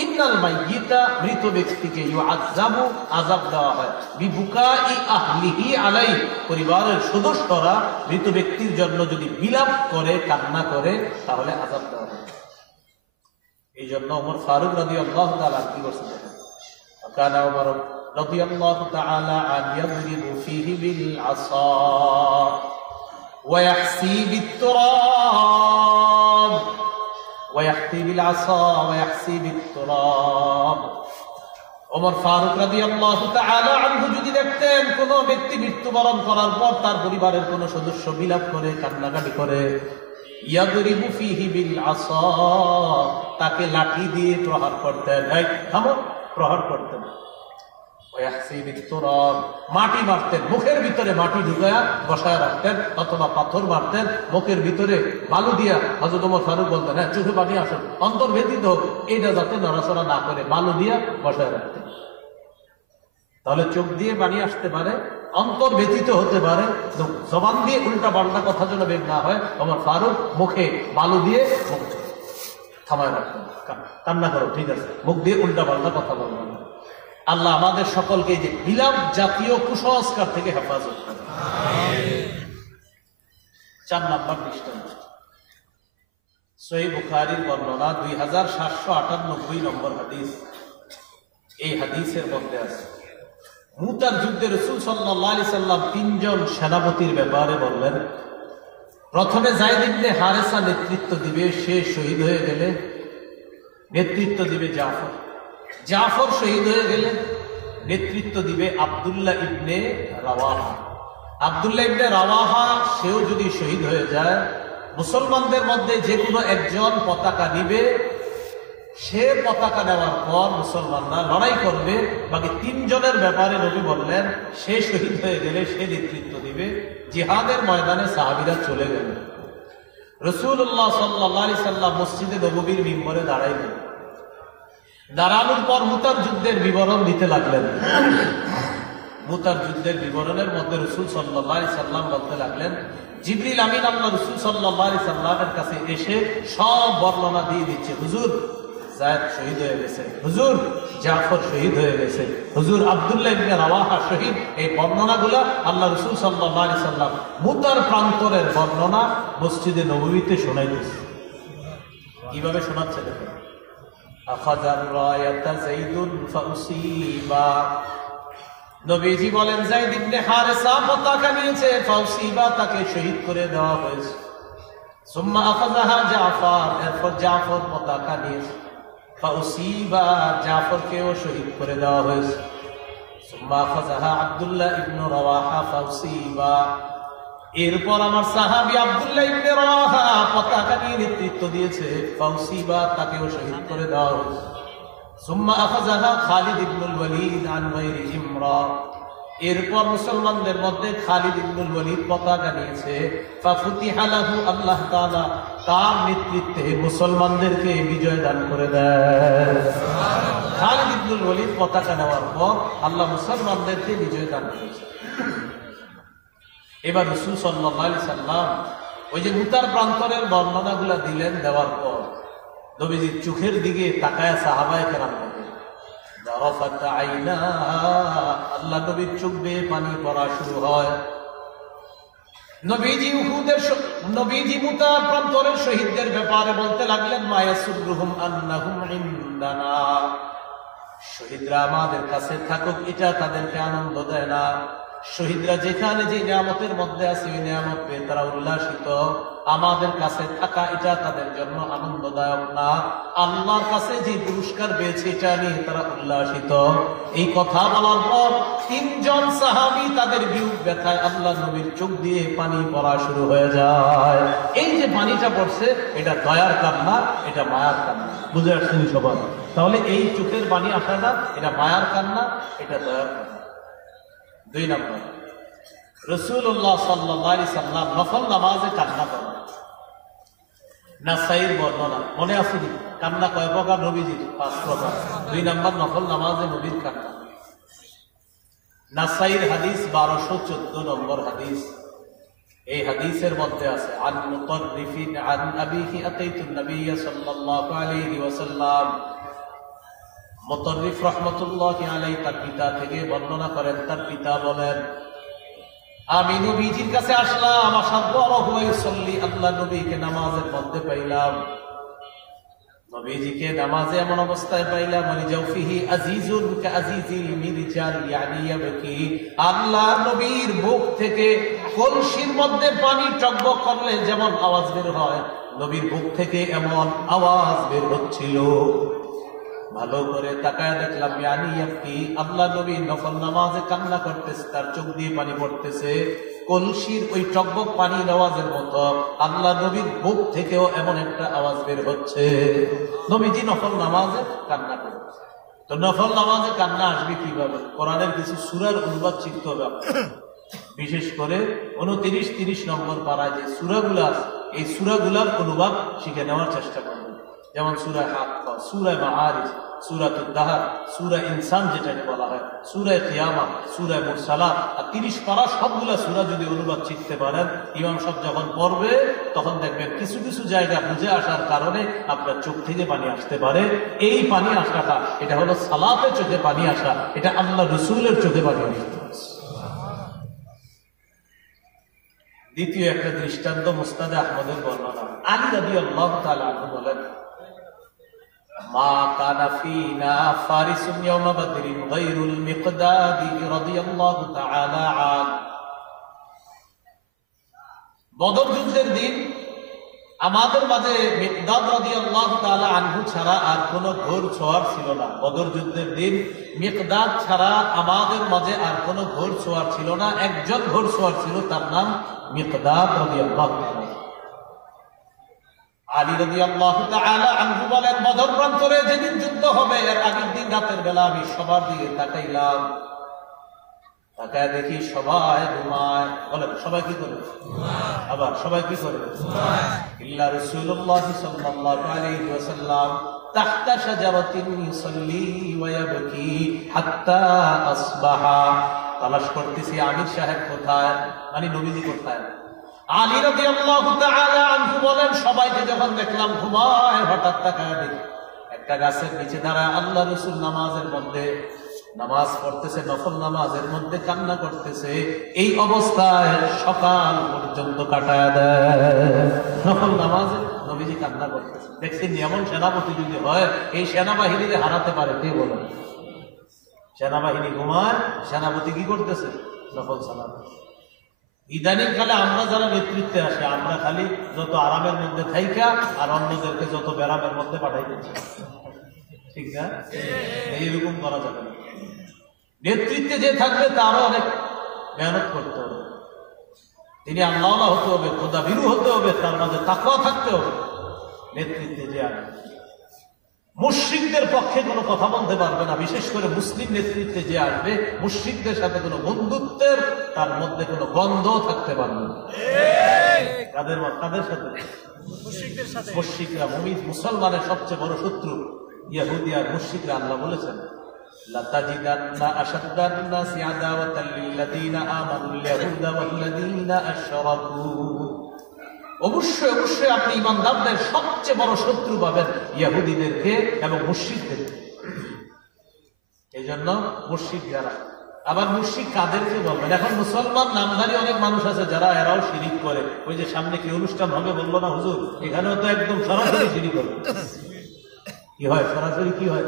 ইন্নাল মাইয়িতা, মৃত ব্যক্তিকে ইউআযাবু, আযাব দেওয়া হয়, বিবুকাই আহলিহি আলাইহি, পরিবারের সদস্যরা মৃত ব্যক্তির জন্য যদি বিলাপ করে কান্না করে তাহলে আযাব দেওয়া হয়। এই জন্য ওমর ফারুক রাদিয়াল্লাহু তাআলা কি করছেন, কানা ওমর রাদিয়াল্লাহু তাআলা আন ইয়াদরিবু ফীহি বিল আসা ওয়া ইয়াহসি বিত তুরাব ওয়া ইয়াহতি বিল আসা ওয়া ইয়াহসি বিত তুরাব। ওমর ফারুক রাদিয়াল্লাহু তাআলা আনহু যদি দেখতেন কোন ব্যক্তি মৃত্যুবরণ করার পর তার পরিবারের কোন সদস্য বিলাপ করে কান্নাকাটি করে, ইয়াদরিবু ফীহি বিল আসা, তাকে লাঠি দিয়ে প্রহার করতেন, এই থামো, প্রহার করতেন। ওয়া ইয়াহসি বিত তুরাব, মাটি মারতেন, মুখের ভিতরে মাটি ঢুকায়া বসায় রাখতেন, অথবা পাথর মারতেন, মুখের ভিতরে বালু দিয়া। হযরত ওমর ফারুক বলতেন হ্যাঁ চোখে পানি আসুন, অন্তর ব্যতীত হোক, এটা যাতে নড়াচড়া না করে বালু দিয়া বসায় রাখতেন। তাহলে চোখ দিয়ে পানি আসতে পারে, অন্তর ব্যতীত হতে পারে, জবান দিয়ে উল্টা পাল্টা কথা যেন বের না হয়। ওমর ফারুক মুখে বালু দিয়ে মুখ থামায় রাখতেন, কান্না করো ঠিক আছে, মুখ দিয়ে উল্টা পাল্টা কথা বলবো না। আল্লাহ আমাদের সকলকে যে বিলাপ জাতীয় কুসংস্কার থেকে হেফাজত করে। 4 নম্বর দৃষ্টান্ত, সহিহ বুখারীর বর্ণনা 2798 নম্বর হাদিস। এই হাদিসের মধ্যে আছে মুতার যুদ্ধে রাসূল সাল্লাল্লাহু আলাইহি সাল্লাম 3 জন সেনাপতির ব্যাপারে বললেন। প্রথমে যায়েদ ইবনে হারেসা নেতৃত্ব দিবে, সে শহীদ হয়ে গেলে নেতৃত্ব দিবে জাফর, জাফর শহীদ হয়ে গেলে নেতৃত্ব দিবে আব্দুল্লাহ ইবনে রাওয়াহা, আব্দুল্লাহ ইবনে রাওয়াহা সেও যদি শহীদ হয়ে যায়, মুসলমানদের মধ্যে যে কোনো একজন পতাকা নিবে, সে পতাকা নেওয়ার পর মুসলমানরা লড়াই করবে। বাকি 3 জনের ব্যাপারে নবী বললেন সে শহীদ হয়ে গেলে সে নেতৃত্ব দিবে। জিহাদের ময়দানে সাহাবীরা চলে গেল, রাসূলুল্লাহ সাল্লাল্লাহু আলাইহি সাল্লাম মসজিদে নববীর মিম্বরে দাঁড়াইলেন। দাঁড়ানোর পর মুতার যুদ্ধের বিবরণ দিতে লাগলেন। মুতার যুদ্ধের বিবরণের মধ্যে রাসূল সাল্লাল্লাহু আলাইহি সাল্লাম বলতে লাগলেন, জিবরিল আমিন আল্লাহ রাসূল সাল্লাল্লাহু আলাইহি সাল্লামের কাছে এসে সব বর্ণনা দিয়ে দিচ্ছে, হুজুর যায়েদ শহীদ হয়ে গেছে, হুজুর জাফর শহীদ হয়ে গেছে, হুজুর আব্দুল্লাহ ইবনে রাওয়াহা শহীদ। এই বর্ণনাগুলা আল্লাহ রাসূল সাল্লাল্লাহু আলাইহি সাল্লাম মুতার প্রান্তরের বর্ণনা মসজিদে নববীতে শোনাইতেছে। কিভাবে শোনাচ্ছে দেখেন, আখাযার রায়াতা যাইদুন ফাউসিবা, নবীজি বলেন যায়েদ ইবনে হারেসা পতাকা নিয়েছে, ফাউসিবা তাকে শহীদ করে দেওয়া হয়েছে। সুম্মা আখাযাহা জাফর, এরপর জাফর পতাকা নিয়েছে, ফাউসিবা জাফরকেও শহীদ করে দেওয়া হয়েছে। সুম্মা আখাযাহা আব্দুল্লাহ ইবনে রাওয়াহা ফাউসিবা, এরপর আমার সাহাবী আব্দুল্লাহ ইবনে রাওয়াহা পতাকা নিয়ে নেতৃত্ব দিয়েছে, ফাউসিবা তাকেও শহীদ করে দেওয়া হয়েছে। সুম্মা আখাযাহা খালিদ ইবনুল ওয়ালিদ আন গায়রি ইমরা, এরপর মুসলমানদের মধ্যে খালিদ ইবনুল ওয়ালিদ পতাকা নিয়েছে, ফাফুতিহা লাহু, আল্লাহ তাআলা তার নেতৃত্বে মুসলমানদেরকে বিজয় দান করে দেন। খালিদ ইবনুল ওয়ালিদ পতাকা নেওয়ার পর আল্লাহ মুসলমানদেরকে বিজয় দান করেছে। এবার রাসূল সাল্লাল্লাহু আলাইহি সাল্লাম ওই যে মুতার প্রান্তরের বর্ণনাগুলো দিলেন, দেওয়ার পর নবীজির চোখের দিকে তাকায়া সাহাবায়ে কেরাম দারাফাত আইনা, আল্লাহ নবীর চোখ বেয়ে পানি পড়া শুরু হয়। নবীজি মুতার প্রান্তরের শহীদদের ব্যাপারে বলতে লাগলেন, মা ইয়াসুরুহুম আন্নাহুম ইনদানা, শহীদরা আমাদের কাছে থাকুক এটা তাদেরকে আনন্দ দেয় না। শহীদরা যেখানে যে নিয়ামতের মধ্যে আছে ওই নিয়ামত পেয়ে তারা উল্লাসিত। আমাদের কাছে থাকা এটা তাদের জন্য আনন্দদায়ক না, আল্লাহর কাছে যে পুরস্কার পেয়েছে এটা নিয়ে তারা উল্লাসিত। এই কথা বলার পর তিনজন সাহাবী তাদের বিয়োগ ব্যথায় আল্লাহ নবীর চোখ দিয়ে পানি পড়া শুরু হয়ে যায়। এই যে পানিটা পড়ছে এটা দয়ার কান্না, এটা মায়ার কান্না। বুঝে আসছেন সবাই? তাহলে এই চোখের পানি আসাটা এটা মায়ার কান্না, এটা দয়ার কান্না। 2 নম্বর, রাসূলুল্লাহ সাল্লাল্লাহু আলাইহি সাল্লাম নফল নামাজে কান্না করেন। নাসাইর বর্ণনা মনে আছে কি? কান্না কয় প্রকার? নবীজির 5 প্রকার। 2 নম্বর নফল নামাজে নবীর কান্না। নাসাইর হাদিস 1214 নম্বর হাদিস। এই হাদিসের মধ্যে আছে আন মুতাররিফিন আন আবিহি আতাইতুন নবী সাল্লাল্লাহু আলাইহি ওয়াসাল্লাম। মুতাররিফ রাহমাতুল্লাহি আলাইহি তার পিতা থেকে বর্ণনা করেন, তার পিতা বলেন, আমি নবীজির কাছে আসলাম, আসার পর হুয়াইসাল্লি, আল্লাহ নবীকে নামাজের মধ্যে পাইলাম। নবীজিকে নামাজে এমন অবস্থায় পাইলাম, মানে জাওফিহি আজিজুন কাআজিজিল মিরজাল ইয়ানি ইয়াবকি, আল্লাহ নবীর বুক থেকে কলসির মধ্যে পানি টকবক করলে যেমন আওয়াজ বের হয়, নবীর বুক থেকে এমন আওয়াজ বের হচ্ছিল। ভালো করে তাকায় দেখলাম ইয়ানি ইয়াবকি, আল্লাহ নবী নফল নামাজে কান্না করতেছে, তার চোখ দিয়ে পানি পড়তেছে। কলসির ওই টকবক পানির আওয়াজের মতো আল্লাহ নবীর বুক থেকেও এমন একটা আওয়াজ বের হচ্ছে। নবীজি নফল নামাজে কান্না করতেছে। তো নফল নামাজে কান্না আসবে কিভাবে? কোরআনের কিছু সূরার অনুবাদ শিখতে হবে। বিশেষ করে 29-30 নম্বর পারায় যে সূরাগুলো আছে, এই সূরাগুলোর অনুবাদ শিখে নেওয়ার চেষ্টা করবেন। যেমন সূরা হাক্কা, সূরা মাআরিজ, সূরাতুদ দাহর, সূরা ইনসান যেটাকে বলা হয়, সূরা কিয়ামত, সূরা মুরসালাত, আর 30 পারা সবগুলা সূরা যদি অনুবাদ শিখতে পারেন, ইমাম সাহেব যখন পড়বে তখন দেখবেন কিছু কিছু জায়গা বুঝে আসার কারণে আপনার চোখ থেকে পানি আসতে পারে। এই পানি আসাটা এটা হলো সালাতে চোখে পানি আসা, এটা আল্লাহ রাসূলের চোখে পানি আসতে। দ্বিতীয় একটা দৃষ্টান্ত মুসনাদে আহমদের বর্ণনা। আলী রাদিয়াল্লাহু তাআলা আনহু বলেন, মা কানা ফিনা ফারিসুন ইয়াওমা বদরিন গায়রুল মিকদাদি রাদিয়াল্লাহু তাআলা আন। বদর যুদ্ধের দিন আমাদের মাঝে মিকদাদ রাদিয়াল্লাহু তাআলা আনহু ছাড়া আর কোনো ঘোর ছোঁয়ার ছিল না। বদর যুদ্ধের দিন মিকদাদ ছাড়া আমাদের মাঝে আর কোনো ঘোর ছোঁয়ার ছিল না। একজন ঘোর ছোঁয়ার ছিল, তার নাম মিকদাদ রাদিয়াল্লাহু তাআলা। আলী রাদিয়াল্লাহু তাআলা আনহু বলেন, বদর প্রান্তরে যেদিন যুদ্ধ হবে এর আগের দিন রাতের বেলা আমি সবার দিকে তাকাইলাম, তাকায় দেখি সবাই ঘুমায়। বলেন সবাই কি করে? আবার সবাই কি করে? ইল্লা রাসূলুল্লাহ সাল্লাল্লাহু আলাইহি ওয়াসাল্লাম তাহতা শাজারাতিন ইউসাল্লি ওয়া ইয়াবকি হাত্তা আসবাহা। তালাশ করতেছি আমির সাহেব কোথায়, মানে নবীজি কোথায়। আলী রাদিয়াল্লাহু তাআলা আনহু বলেন, সবাইকে যখন দেখলাম ঘুমায়, হঠাৎ তাকায় দেখি একটা গাছের নিচে দাঁড়ায় আল্লাহ রাসূল নামাজের মধ্যে নামাজ পড়তেছে, নফল নামাজের মধ্যে কান্না করতেছে। এই অবস্থায় সকাল পর্যন্ত কাটায় দেয়। নফল নামাজে নবীজি কান্না করতেছে। দেখছেন এমন সেনাপতি যদি হয়, এই সেনাবাহিনীকে হারাতে পারে কে বলেন? সেনাবাহিনী ঘুমায়, সেনাপতি কি করতেছে? নফল সালাত। ইদানিং কালে আমরা যারা নেতৃত্বে আসে, আমরা খালি যত আরামের মধ্যে থাইকা আর অন্যদেরকে যত ব্যারামের মধ্যে পাঠাইতেছি, ঠিক না? এইরকম করা যাবে না। নেতৃত্বে যে থাকবে তারও অনেক মেহনত করতে হবে। তিনি আল্লাহ হতে হবে, খোদা ভীরু হতে হবে, তার মাঝে তাকওয়া থাকতে হবে। নেতৃত্বে যে আসবে মুশরিকদের পক্ষে কোনো কথা বলতে পারবে না। বিশেষ করে মুসলিম নেতৃত্বে যে আসবে, মুশরিকদের সাথে কোনো বন্ধুত্বের তার মধ্যে কোনো গন্ধও থাকতে পারবে না। কাদের সাথে? মুশরিকরা। মুসলমানের সবচেয়ে বড় শত্রু ইহুদি আর মুশরিকরা। আল্লাহ বলেছেন, লাতাজিদান্না আশাদ্দান নাসি আদাওয়াতাল লিল্লাযীনা আমানুল ইয়াহুদা ওয়াল্লাযীনা আশরাকু। অবশ্যই অবশ্যই আপনি ঈমানদারদের সবচেয়ে বড় শত্রু পাবেন ইহুদিদেরকে এবং মুশরিকদেরকে। এই জন্য মুশরিক যারা, আবার মুশরিক কাদেরকে বলবেন? এখন মুসলমান নামধারী অনেক মানুষ আছে যারা এরাও শিরিক করে। ওই যে সামনে কি অনুষ্ঠান হবে বললো না হুজুর, এখানেও তো একদম সরাসরি শিরিক করে। কি হয়? সরাসরি কি হয়?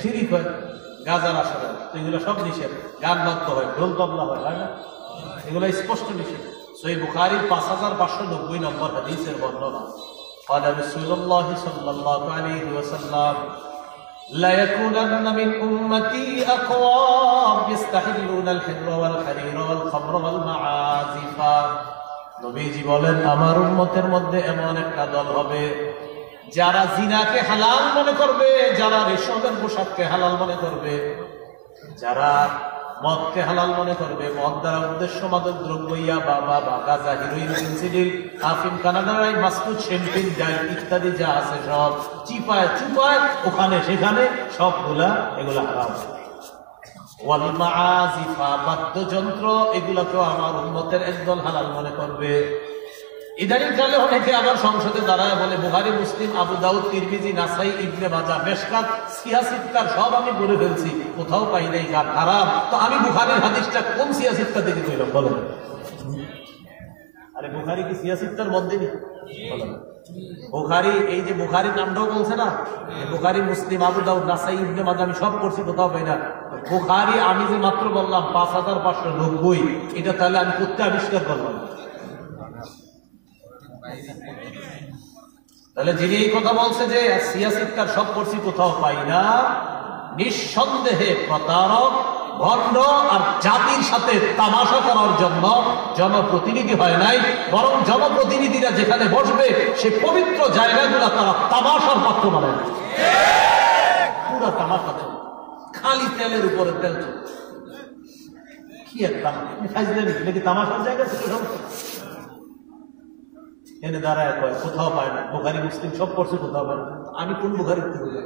শিরিক হয়। গাজার আসরে এগুলো সব নিষেধ। গান বাদ্য হয়, ঢোল তবলা হয়, হয় না? এগুলো স্পষ্ট নিষেধ। সহিহ বুখারীর 5590 নম্বর হাদিসের বর্ণনা قال رسول الله صلى الله عليه وسلم لا يكونن من امتي اقوام يستحلون الحر والحرير والخمر والمعازف নবীজি বলেন আমার উম্মতের মধ্যে এমন একটা দল হবে যারা জিনাকে হালাল মনে করবে, যারা রেশমের পোশাককে হালাল মনে করবে, যারা মদকে হালাল মনে করবে, মদ দ্বারা উদ্দেশ্য মাদক দ্রব্য ইয়াবা বা গাঁজা, হিরোইন, ফেন্সিডিল, আফিম, কানাডারাই, মাস্কুট, শ্যাম্পেন, ডাইল ইত্যাদি যা আছে সব চিপায় চুপায় ওখানে সেখানে সবগুলা এগুলা হারাম। ওয়াল মাআজিফা বাদ্যযন্ত্র এগুলাকেও আমার উম্মতের একদল হালাল মনে করবে। ইদানিং কালে অনেকে আবার সংসদে দাঁড়ায় বলে বুখারী, মুসলিম, আবু দাউদ, তিরমিজি, নাসাই, ইবনে মাজাহ, মেশকাত, সিয়াসিত্তার সব আমি পড়ে ফেলছি, কোথাও পাই নাই গান হারাম। তো আমি বুখারীর হাদিসটা কোন সিয়াসিত্তা থেকে কইলাম বলেন? আরে বুখারী কি সিয়াসিত্তার মধ্যে নেই? বলেন বুখারী, এই যে বুখারী নামটাও বলছে না, বুখারী, মুসলিম, আবু দাউদ, নাসাই, ইবনে মাজাহ আমি সব পড়ছি, কোথাও পাই না। বুখারী আমি যে মাত্র বললাম 5590, এটা তাহলে আমি কোথায় আবিষ্কার করলাম? তাহলে যিনি এই কথা বলছে যে সিয়াসিত্তার সব পড়ছি কোথাও পাই না, নিঃসন্দেহে প্রতারক, ভণ্ড আর জাতির সাথে তামাশা করার জন্য জনপ্রতিনিধি হয় নাই, বরং জনপ্রতিনিধিরা যেখানে বসবে সে পবিত্র জায়গাগুলো তারা তামাশার পাত্র বানায়, পুরো তামাশা, খালি তেলের উপরে তেল চলছে। কি একটা নাকি তামাশার জায়গা ছিল, এনে দাঁড়ায় কয় কোথাও পায় না, বুখারী, মুসলিম সব পড়ছে, কোথাও পায় না। আমি কোন বুখারী থেকে?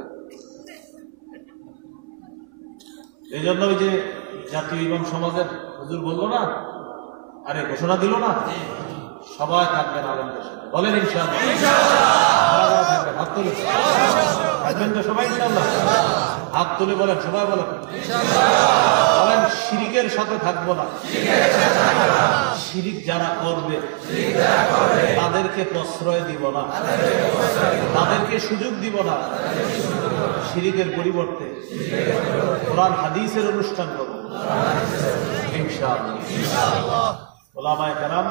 এই জন্য ওই যে জাতীয় ইমাম সমাজের হুজুর বললো না, আরে ঘোষণা দিল না, সবাই থাকবেন আলেমদের সাথে, বলেন ইনশাআল্লাহ। হাত তুলে থাকবেন তো সবাই ইনশাআল্লাহ? হাত তুলে বলেন, সবাই বলেন বলেন শিরিকের সাথে থাকবো না। শিরিক যারা করবে তাদেরকে প্রশ্রয় দিব না, তাদেরকে সুযোগ দিব না। শিরিকের পরিবর্তে কোরআন হাদিসের অনুষ্ঠান করব ইনশাআল্লাহ। ওলামায়ে কেরাম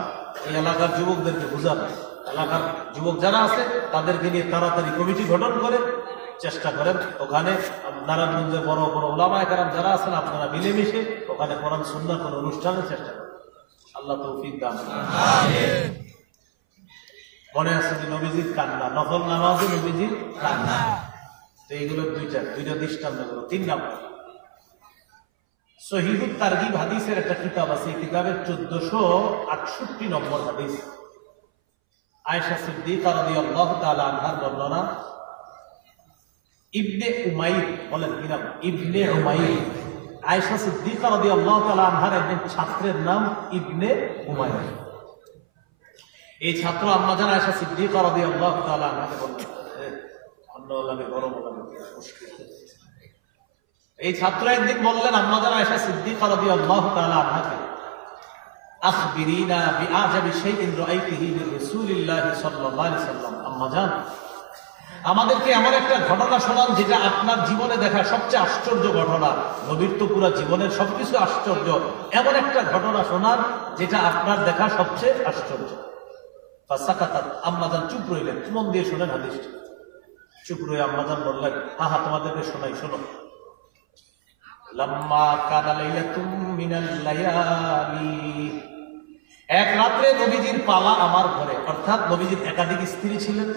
এই এলাকার যুবকদেরকে বুঝাবে, এলাকার যুবক যারা আছে তাদেরকে নিয়ে তাড়াতাড়ি কমিটি গঠন করে চেষ্টা করেন, ওখানে নারায়ণগঞ্জের বড় বড় ওলামায়ে কেরাম যারা আছেন আপনারা মিলেমিশে ওখানে কোরআন সুন্নাহ কোন অনুষ্ঠানের চেষ্টা করেন। আল্লাহ তৌফিক দান। মনে আছে যে নবীজির কান্না, নফল নামাজে নবীজির কান্না, তো এইগুলো দুইটা দৃষ্টান্ত হলো। 3 নম্বর সহিহুত তারগিব হাদিসের একটা কিতাব আছে, এই কিতাবের 1468 নম্বর হাদিস, আয়েশা সিদ্দিকা রাদিয়াল্লাহু তাআলা আনহার বর্ণনা। ইবনে উমাইর, বলেন কি নাম? ইবনে উমাইর। আয়েশা সিদ্দিকা রাদিয়াল্লাহু তাআলা আনহার একজন ছাত্রের নাম ইবনে উমাইর। এই ছাত্র আম্মাজান আয়েশা সিদ্দিকা রাদিয়াল্লাহু তাআলা আনহাকে বললেন, এই ছাত্র একদিন বললেন আম্মাজান আয়েশা সিদ্দিকা রাদিয়াল্লাহু তাআলা আনহাকে, আখবিরিনা বিআজাবি শাইইন রাআইতিহি মিন রাসূলিল্লাহি সাল্লাল্লাহু আলাইহি ওয়াসাল্লাম। আম্মাজান আমাদেরকে এমন একটা ঘটনা শোনান যেটা আপনার জীবনে দেখা সবচেয়ে আশ্চর্য ঘটনা। নবীর তো পুরো জীবনের সবকিছু আশ্চর্য, এমন একটা ঘটনা শোনান যেটা আপনার দেখা সবচেয়ে আশ্চর্য। ফাসাকাতাত, আম্মাজান চুপ রইলেন, মন দিয়ে শোনেন হাদিসটা। চুপ রয়ে আম্মাজান বললেন, হ্যাঁ তোমাদেরকে শোনাই, শোনো। লাম্মা কানা লাইলাতুম মিনাল লায়ালি, এক রাত্রে নবীজির পালা আমার ঘরে, অর্থাৎ নবীজির একাধিক স্ত্রী ছিলেন,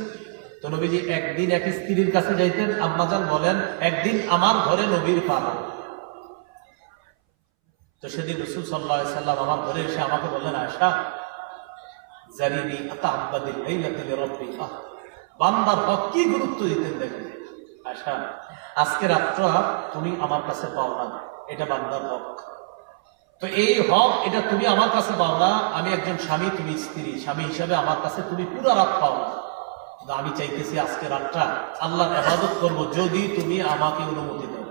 তো নবীজি একদিন এক স্ত্রীর কাছে যাইতেন। আম্মাজান বলেন একদিন আমার ঘরে নবীর পালা, তো সেদিন রাসূল সাল্লাল্লাহু আলাইহি সাল্লাম আমার ঘরে এসে আমাকে বললেন, আয়েশা জারিনি আতাআব্বাদিল লাইলাতি লিরাব্বি, বান্দার হক কি গুরুত্ব দিতেন দেখেন। আয়েশা আজকে রাতটা তুমি আমার কাছে পাও না, এটা বান্দার হক, তো এই হক এটা তুমি আমার কাছে পাও না। আমি একজন স্বামী, তুমি স্ত্রী, স্বামী হিসাবে আমার কাছে তুমি পুরো রাত পাও না। আমি চাইতেছি আজকে রাতটা আল্লাহর ইবাদত করব, যদি তুমি আমাকে অনুমতি দাও।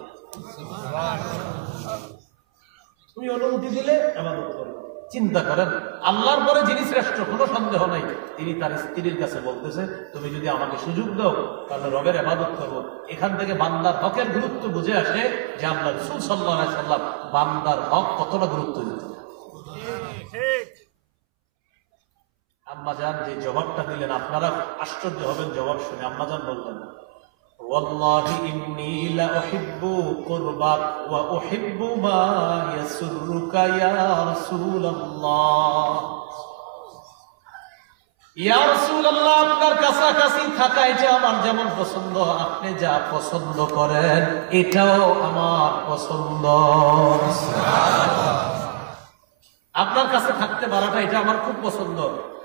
তুমি অনুমতি দিলে ইবাদত করব। চিন্তা করেন, আল্লাহর পরে যিনি শ্রেষ্ঠ কোনো সন্দেহ নাই, তিনি তার স্ত্রীর কাছে বলতেছে তুমি যদি আমাকে সুযোগ দাও তাহলে রবের ইবাদত করব। এখান থেকে বান্দার হকের গুরুত্ব বুঝে আসে যে আল্লাহ রাসূল সাল্লাল্লাহু আলাইহি সাল্লাম বান্দার হক কতটা গুরুত্ব দিতেন। আম্মাজান যে জবাবটা দিলেন আপনারা আশ্চর্য হবেন জবাব শুনে। আম্মাজান বললেন, ওয়াল্লাহি ইন্নী লা উহিব্বু কুরবাক ওয়া উহিব্বু মা ইয়াসুররুকা ইয়া রাসূলুল্লাহ। ইয়া রাসূলুল্লাহ, আপনার কাছাকাছি থাকা এটা আমার যেমন পছন্দ, আপনি যা পছন্দ করেন এটাও আমার পছন্দ। আপনার কাছে থাকতে পারাটা এটা আমার খুব পছন্দ,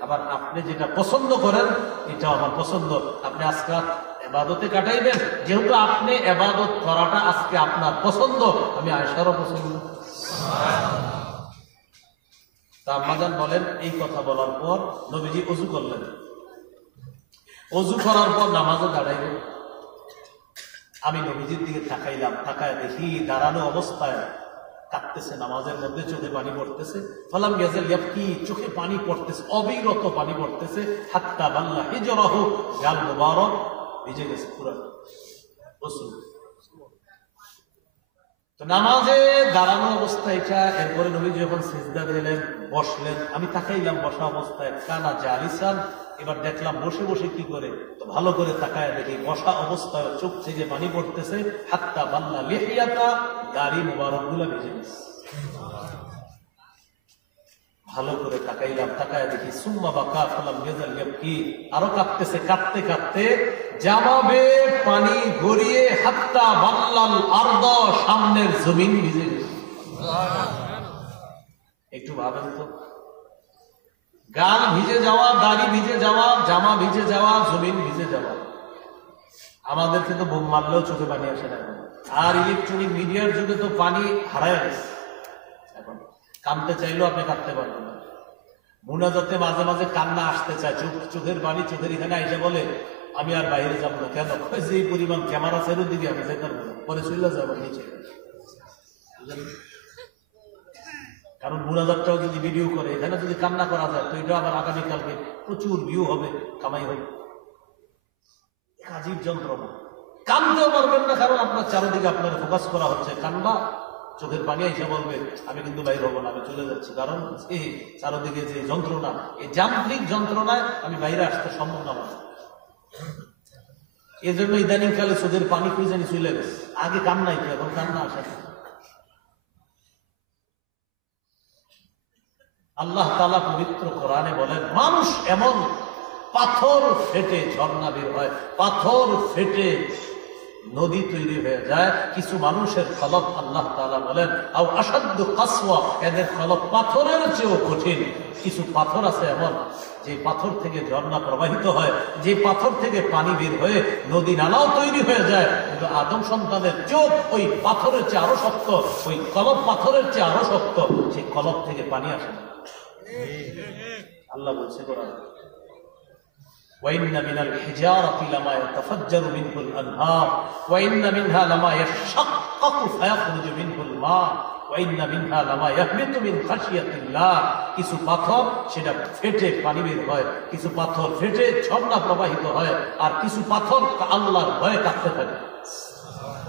আবার আপনি যেটা পছন্দ করেন এটাও আমার পছন্দ। আপনি আজকে ইবাদতে কাটাইবেন, যেহেতু আপনি ইবাদত করাটা আজকে আপনার পছন্দ, আমি আয়েশারও পছন্দ। তা আম্মাজান বলেন, এই কথা বলার পর নবীজি ওযু করলেন। ওযু করার পর নামাজে দাঁড়াইলেন। আমি নবীজির দিকে তাকাইলাম, তাকায় দেখি দাঁড়ানো অবস্থায় কাঁদতেছে, নামাজের মধ্যে চোখে পানি পড়তেছে। ফালাম ইয়াজাল ইয়াবকি, চোখে পানি পড়তেছে, অবিরত পানি পড়তেছে। হাত্তা বাল্লা হিজরাহু, গাল মুবারক ভিজে গেছে পুরো। রাসূল তো নামাজে দাঁড়ানো অবস্থা এটা। এরপরে নবীজি যখন সিজদা দিলেন, বসলেন, আমি তাকাইলাম বসা অবস্থায়। কানা জালিসান, এবার দেখলাম বসে বসে কি করে। তো ভালো করে তাকায় দেখি বসা অবস্থায় চোখ থেকে পানি পড়তেছে। হাত্তা বাল্লা লিহিয়াতা, দাড়ি মুবারক গুলা ভিজে গেছে। ভালো করে তাকাইলাম, তাকায় দেখি সুম্মা বাকা ফালাম ইয়াজাল ইয়াবকি, আরো কাঁদতেছে। কাঁদতে কাঁদতে জামাবে পানি গড়িয়ে হাত্তা বাল্লাল আরদ, সামনের জমিন ভিজে গেছে। একটু ভাবেন তো, গাল ভিজে যাওয়া, দাড়ি ভিজে যাওয়া, জামা ভিজে যাওয়া, জমিন ভিজে যাওয়া। আমাদেরকে তো বোম মারলেও চোখে পানি আসে না। আর ইলেকট্রনিক মিডিয়ার যুগে তো পানি হারায় গেছে। এখন কাঁদতে চাইলেও আপনি কাঁদতে পারবেন না। মুনাজাতে মাঝে মাঝে কান্না আসতে চায়, চোখের পানি চোখের এখানে এসে বলে আমি আর বাইরে যাবো না। কেন? যে পরিমাণ ক্যামেরা ছেড়ে দিকে আমি যেতে পারবো না, পরে চলে যাবো নিচে। কারণ মুনাজাতটাও যদি ভিডিও করে, এখানে যদি কান্না করা যায় তো এটা আবার আগামীকালকে প্রচুর ভিউ হবে, কামাই হবে। কাজীর যন্ত্রণা, কানতেও পারবেন না, কারণ আপনার চারিদিকে আপনার ফোকাস করা হচ্ছে। কানবা, চোখের পানি এসে বলবে আমি কিন্তু বাইরে হবো না, আমি চলে যাচ্ছি। কারণ এই চারিদিকে যে যন্ত্রণা, এই যান্ত্রিক যন্ত্রণায় আমি বাইরে আসতে সম্ভব না। এই জন্য ইদানিং কালে চোখের পানি খুঁজে চলে গেছে। আগে কান্নাই কি, এখন কান্না আসে। আল্লাহ তাআলা পবিত্র কোরআনে বলেন, মানুষ এমন পাথর ফেটে ঝর্ণা বের হয়, পাথর ফেটে নদী তৈরি হয়ে যায়। কিছু মানুষের কলব আল্লাহ তাআলা বলেন আও আসাদ্দু কাসওয়া, এদের কলব পাথরের চেয়েও কঠিন। কিছু পাথর আছে এমন, যে পাথর থেকে ঝর্ণা প্রবাহিত হয়, যে পাথর থেকে পানি বের হয়ে নদী নালাও তৈরি হয়ে যায়। কিন্তু আদম সন্তানের চোখ ওই পাথরের চেয়ে আরো শক্ত, ওই কলব পাথরের চেয়ে আরো শক্ত। সেই কলব থেকে পানি আসে না। আল্লাহ বলছে কোরআনে, وَإِنَّ مِنَ الْحِجَارَةِ لَمَا يَتَفَجَّرُ مِنْهُ الْأَنْهَارُ وَإِنَّ مِنْهَا لَمَا يَشَقَّقُ فَيَخْرُجُ مِنْهُ الْمَاءُ وَإِنَّ مِنْهَا لَمَا يَهْبِطُ مِنْ خَشْيَةِ اللَّهِ। কিছু পাথর সেটা ফেটে পানি বের হয়, কিছু পাথর ফেটে ঝর্ণা প্রবাহিত হয়, আর কিছু পাথর আল্লাহর ভয়ে কাঁদতে থাকে।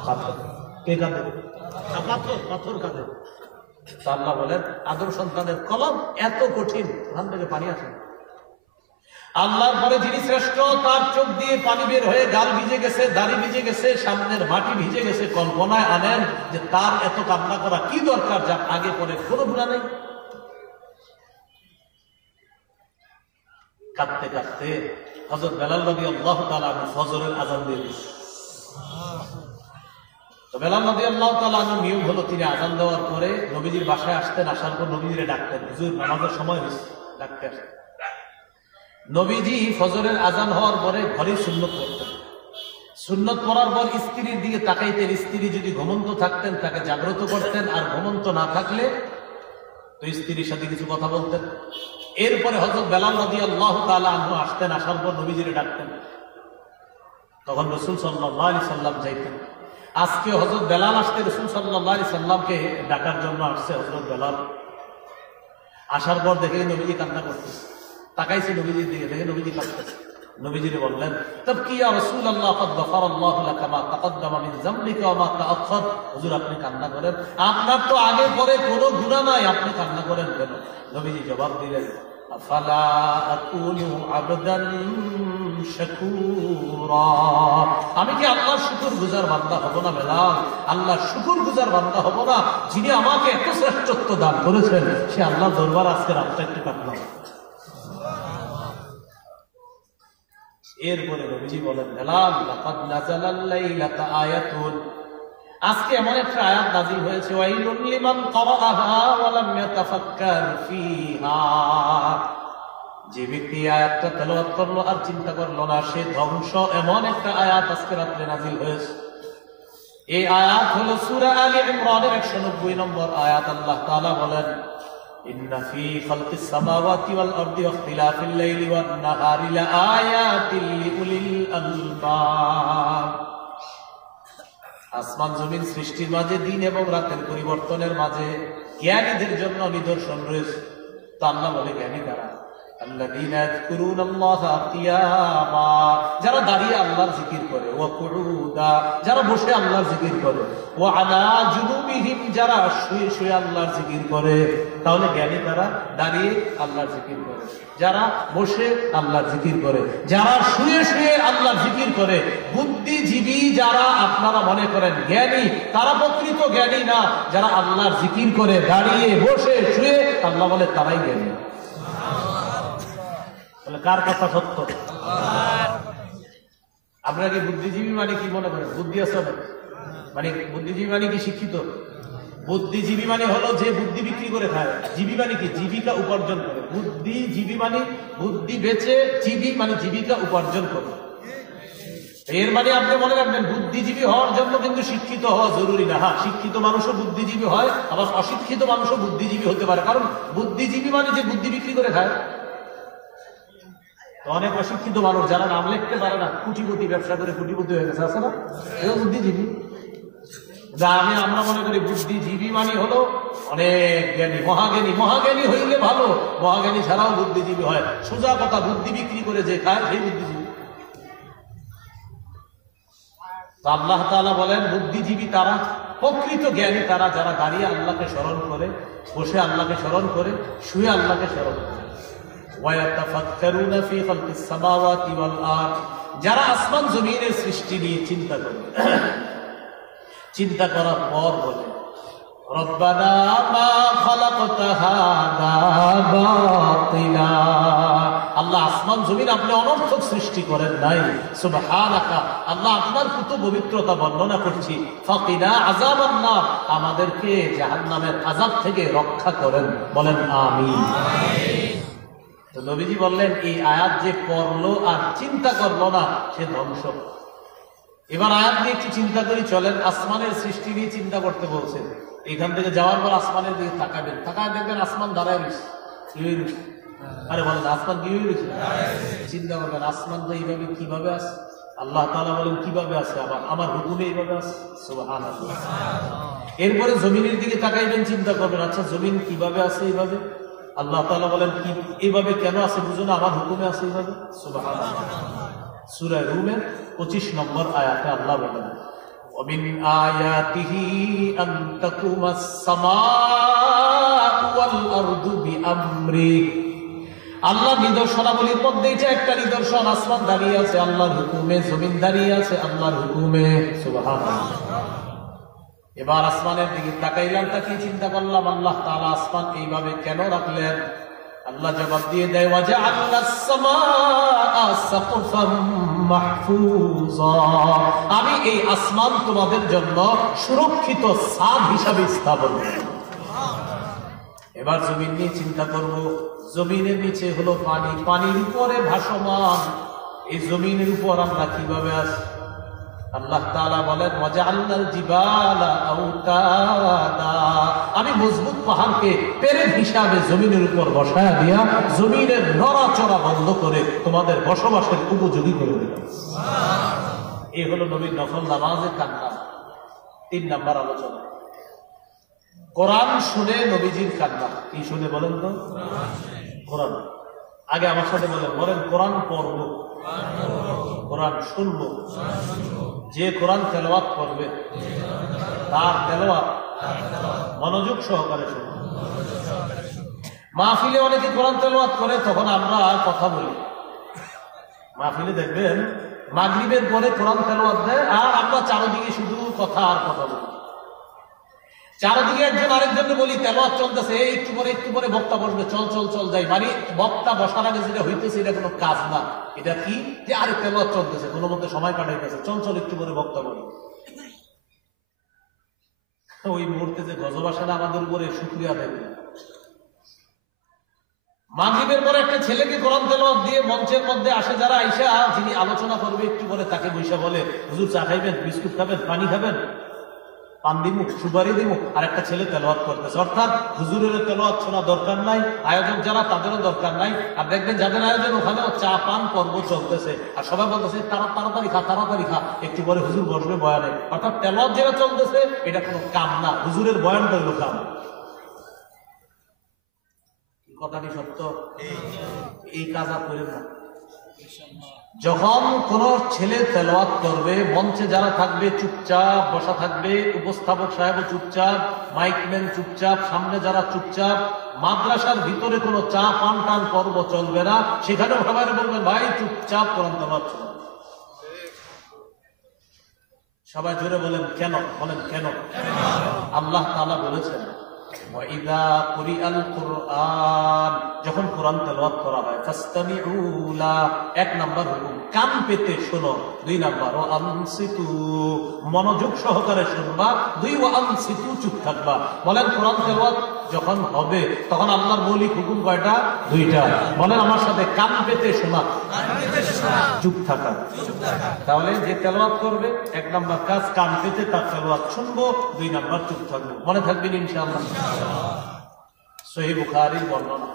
পাথর কে কাঁদে? পাথর, পাথর কাঁদে। আল্লাহ বলেন আদম সন্তানের কলব এত কঠিন, ওখান থেকে পানি আসে। আল্লাহর পরে যিনি শ্রেষ্ঠ, তার চোখ দিয়ে পানি বের হয়ে গাল ভিজে গেছে, দাড়ি ভিজে গেছে, সামনের মাটি ভিজে গেছে। কল্পনায় আনেন যে তার এত কান্না করা কি দরকার, যার আগে পরে কোনো গুনাহ নেই। কাঁদতে কাঁদতে হযরত বেলাল রাদিয়াল্লাহু তাআলা আনহু ফজরের আযান দিয়ে দিয়েছে। তো বেলাল রাদিয়াল্লাহু তাআলা আনহু নিয়ম হলো তিনি আযান দেওয়ার পরে নবীজির বাসায় আসতেন, আসার পর নবীজিরে ডাকতেন, হুজুর নামাজের সময় হয়েছে, ডাকতে আসতেন। নবীজি ফজরের আজান হওয়ার পরে ঘরে সুন্নত পড়তেন। সুন্নত পড়ার পর স্ত্রীর দিকে তাকাইতেন। স্ত্রী যদি ঘুমন্ত থাকতেন তাকে জাগ্রত করতেন, আর ঘুমন্ত না থাকলে তো স্ত্রীর সাথে কিছু কথা বলতেন। এরপরে হযরত বেলাল রাদিয়াল্লাহু তাআলা আনহু আসতেন, আসার পর নবীজিরে ডাকতেন। তখন রাসূল সাল্লাল্লাহু আলাইহি সাল্লাম যাইতেন। আজকে হযরত বেলাল আসতে রাসূল সাল্লাল্লাহু আলাইহি সাল্লামকে ডাকার জন্য আসছে হযরত বেলাল। আসার পর দেখে নবীজি কান্না করতেছে, তাকাইছে নবীজির দিকে, দেখে নবীজি কাঁদতেছে। নবীজিরে বললেন, তাবকি ইয়া রাসূলুল্লাহ, কাদ গাফারাল্লাহু লাকা মা তাকদ্দামা মিন যামবিকা ওয়া মা তাআখার। হুজুর আপনি কান্না করেন, আপনার তো আগে পরে কোনো গুনাহ নাই, আপনি কান্না করেন কেন? নবীজি জবাব দিলেন, আফালা আকুনু আবদান শাকুরা, আমি কি আল্লাহর শুকরগুজার বান্দা হব না বেলাল? আল্লাহর শুকরগুজার বান্দা হব না? যিনি আমাকে এত শ্রেষ্ঠত্ব দান করেছেন, সে আল্লাহর দরবার আজকে রাতটা একটু কাটলাম। এরপরে নবীজি বলেন, বেলাল লাকাদ নাযালাল লাইলাতা আয়াতুন, আজকে এমন একটা আয়াত নাযিল হয়েছে, ওয়াইলুল লিমান ক্বারাআহা ওয়া লাম ইয়াতাফাক্কার ফিহা, যে ব্যক্তি আয়াতটা তেলাওয়াত করলো আর চিন্তা করলো না, সে ধ্বংস। এমন একটা আয়াত আজকে রাতে নাযিল হয়েছে। এই আয়াত হলো সূরা আলে ইমরানের 190 নম্বর আয়াত। আল্লাহ তাআলা বলেন, ইন্না ফি খালকিস সামাওয়াতি ওয়াল আরদি ওয়া ইখতিলাফিল লাইলি ওয়ান নাহারি লাআয়াতিল লিউলিল আলবাব, আসমান জমিন সৃষ্টির মাঝে, দিন এবং রাতের পরিবর্তনের মাঝে জ্ঞানীদের জন্য নিদর্শন রয়েছে। তো আল্লাহ বলে, জ্ঞানী কারা? আল্লাযীনা ইয়াযকুরুনাল্লাহা কিয়ামা, যারা দাঁড়িয়ে আল্লাহর জিকির করে, ওয়া কুউদা, যারা বসে আল্লাহর জিকির করে, ওয়া আলা জুনুবিহিম, যারা শুয়ে শুয়ে আল্লাহর জিকির করে। তাহলে জ্ঞানী কারা? দাঁড়িয়ে আল্লাহর জিকির করে, যারা বসে আল্লাহর জিকির করে, যারা শুয়ে শুয়ে আল্লাহর জিকির করে। বুদ্ধিজীবী যারা আপনারা মনে করেন জ্ঞানী, তারা প্রকৃত জ্ঞানী না। যারা আল্লাহর জিকির করে দাঁড়িয়ে বসে শুয়ে, আল্লাহ বলে তারাই জ্ঞানী। কার কথা সত্য? আপনারা কি বুদ্ধিজীবী মানে কি মনে করেন? বুদ্ধি আছে মানে বুদ্ধিজীবী মানে কি শিক্ষিত? বুদ্ধিজীবী মানে হলো যে বুদ্ধি বিক্রি করে খায়। জীবী মানে কি? জীবিকা উপার্জন করে। বুদ্ধিজীবী মানে বুদ্ধি বেচে, জীবী মানে জীবিকা উপার্জন করে। এর মানে আপনি মনে রাখবেন, বুদ্ধিজীবী হওয়ার জন্য কিন্তু শিক্ষিত হওয়া জরুরি না। হ্যাঁ, শিক্ষিত মানুষও বুদ্ধিজীবী হয়, আবার অশিক্ষিত মানুষও বুদ্ধিজীবী হতে পারে। কারণ বুদ্ধিজীবী মানে যে বুদ্ধি বিক্রি করে খায়। অনেক অশিক্ষিত মানুষ যারা নাম লিখতে পারে না, কোটিপতি ব্যবসা করে কোটিপতি হয়ে গেছে, আছে না? এটা বুদ্ধিজীবী। আমরা মনে করি বুদ্ধিজীবী মানে হলো অনেক জ্ঞানী, মহাজ্ঞানী। মহাজ্ঞানী হইলে ভালো, মহাজ্ঞানী ছাড়াও বুদ্ধিজীবী হয়। সোজা কথা, বুদ্ধি বিক্রি করে যে খায় সেই বুদ্ধিজীবী। আল্লাহ তাআলা বলেন, বুদ্ধিজীবী তারা, প্রকৃত জ্ঞানী তারা, যারা দাঁড়িয়ে আল্লাহকে স্মরণ করে, বসে আল্লাহকে স্মরণ করে, শুয়ে আল্লাহকে স্মরণ করে। ওয়ায়াতাফাক্কারুনা ফি খালকিস সামাওয়াতি ওয়াল আরদ, যারা আসমান জমিনের সৃষ্টি নিয়ে চিন্তা করে, চিন্তা করার পর বলে, রব্বানা মা খালাকতা হাযা বাতিলা, আল্লাহ আসমান জমিন আপনি অনর্থক সৃষ্টি করেন নাই। সুবহানাকা, আল্লাহ আপনার কত পবিত্রতা বর্ণনা করছি। ফাকিনা আযাবান নার, আমাদেরকে জাহান্নামের আযাব থেকে রক্ষা করেন। বলেন আমিন। তো নবীজি বললেন, এই আয়াত যে পড়লো আর চিন্তা করলো না, সে ধ্বংস। এবার আয়াত নিয়ে একটু চিন্তা করি, চলেন। আসমানের সৃষ্টি নিয়ে চিন্তা করতে বলছে। এখান থেকে যাওয়ার পর আসমানের দিকে তাকাবেন, তাকায় দেখবেন আসমান দাঁড়ায় রয়েছে। কি হয়ে রয়েছে? আরে বলেন, আসমান কি হয়ে রয়েছে? চিন্তা করবেন, আসমান তো এইভাবে কিভাবে আছে? আল্লাহ তাআলা বলেন কিভাবে আছে? আবার আমার হুকুমে এইভাবে আছে। সুবহানাল্লাহ। এরপরে জমিনের দিকে তাকাইবেন, চিন্তা করবেন, আচ্ছা জমিন কিভাবে আছে এইভাবে? আল্লাহ তাআলা বলেন, কি এইভাবে কেন আছে বুঝো না? আমার হুকুমে আছে এইভাবে। সুবহানাল্লাহ। সূরা রুমের 25 নম্বর আয়াতে আল্লাহ বলেন, ওয়ামিন আয়াতিহি আন তাকুমাস সামাউ ওয়াল আরদু বিআমরি, আল্লাহ নিদর্শনাবলীর মধ্যে এটা একটা নিদর্শন, আসমান দাঁড়িয়ে আছে আল্লাহর হুকুমে, জমিন দাঁড়িয়ে আছে আল্লাহর হুকুমে। সুবহানাল্লাহ। এবার আসমানের দিকে তাকাইলাম, তাকিয়ে চিন্তা করলাম, আল্লাহ তাআলা আসমান এইভাবে কেন রাখলেন? আল্লাহ জবাব দিয়ে দেয়, ওয়াজআলনাস সামাআ সাকফাম মাহফুজা, আমি এই আসমান তোমাদের জন্য সুরক্ষিত ছাদ হিসাবে স্থাপন করলাম। এবার জমিন নিয়ে চিন্তা করব। জমিনের নিচে হলো পানি, পানির উপরে ভাসমান। এই জমিনের উপর আমরা কিভাবে আছি? আল্লাহ তাআলা বলেন, ওয়াজআলনাল জিবালা আওতাদা, আমি মজবুত পাহাড়কে পেরেক হিসাবে জমিনের উপর বসায়া দিয়া জমিনের নড়াচড়া বন্ধ করে তোমাদের বসবাসের উপযোগী করে দিলাম। এই হলো নবীর নফল নামাজের কান্না। 3 নাম্বার আলোচনা, কোরআন শুনে নবীজির কান্না। কি শুনে বলেন তো? কোরআন। আগে আমার সাথে বলেন, কোরআন পড়ব, কোরআন শুনব। যে কোরআন তেলাওয়াত করবে তার তেলাওয়াত মনোযোগ সহকারে শুনবে। মাহফিলে অনেকে কোরআন তেলাওয়াত করে, তখন আমরা কথা বলি। মাহফিলে দেখবেন মাগরিবের পরে কোরআন তেলাওয়াত দেয়, আর আমরা চারদিকে শুধু কথা আর কথা বলি। চারদিকে একজন আরেকজনকে বলি তেলাওয়াত চলতেছে, একটু পরে বক্তা বসবে, চল চল চল যাই। মানে বক্তা বসার আগে যেটা হইতেছে এটা কোনো কাজ না, এটা কি যে আরে তেলাওয়াত চলতেছে, কোনো মধ্যে সময় কাটাইতেছে, চল চল একটু পরে বক্তা বলি। ওই মুহূর্তে যে গজব আসে না আমাদের উপরে, শুকরিয়া দেবে। মাগরিবের পরে একটা ছেলেকে কোরআন তেলাওয়াত দিয়ে মঞ্চের মধ্যে আসে যারা, আইসা যিনি আলোচনা করবে একটু পরে তাকে বইসা বলে, হুজুর চা খাইবেন, বিস্কুট খাবেন, পানি খাবেন, পান দিমু, সুপারি দিমু। আর একটা ছেলে তেলাওয়াত করতেছে। অর্থাৎ হুজুরের তেলাওয়াত শোনা দরকার নাই, আয়োজক যারা তাদেরও দরকার নাই। আর দেখবেন যাদের আয়োজন ওখানেও চা পান পর্ব চলতেছে, আর সবাই বলতেছে তাড়াতাড়ি খা, একটু পরে হুজুর বসবে বয়ানে। অর্থাৎ তেলাওয়াত যেটা চলতেছে এটা কোনো কাম না, হুজুরের বয়ানটা হলো কাম। কথাটি সত্য, এই কাজ আর করেন না। যখন কোন ছেলে তেলাওয়াত করবে, মঞ্চে যারা থাকবে চুপচাপ বসা থাকবে, উপস্থাপক সাহেব চুপচাপ, মাইকম্যান চুপচাপ, সামনে যারা চুপচাপ। মাদ্রাসার ভিতরে কোনো চা পান টান পর্ব চলবে না, সেখানে সবাই বলবেন ভাই চুপচাপ কোরআন তেলাওয়াত শুনুন। সবাই জোরে বলেন কেন? বলেন কেন? আল্লাহ তাআলা বলেছেন ওয়াইদা কুরিআল কুরআন, যখন কোরআন তেলাওয়াত করা হয়, ফাসতামিউ লা, এক নাম্বার হুকুম কান পেতে শোনো, দুই নাম্বার ওয়া আনসিতু, মনোযোগ সহকারে শুনবা, দুই ওয়া আনসিতু, চুপ থাকবা। বলেন কোরআন তেলাওয়াত যখন হবে তখন আল্লাহর মৌলিক হুকুম কয়টা? দুইটা। বলেন আমার সাথে, কান পেতে শোনা, চুপ থাকা। তাহলে যে তেলাওয়াত করবে এক নাম্বার কাজ কান পেতে তার তেলাওয়াত শুনবো, দুই নাম্বার চুপ থাকবো। মনে থাকবেন ইনশাআল্লাহ। সহিহ বুখারীর বর্ণনা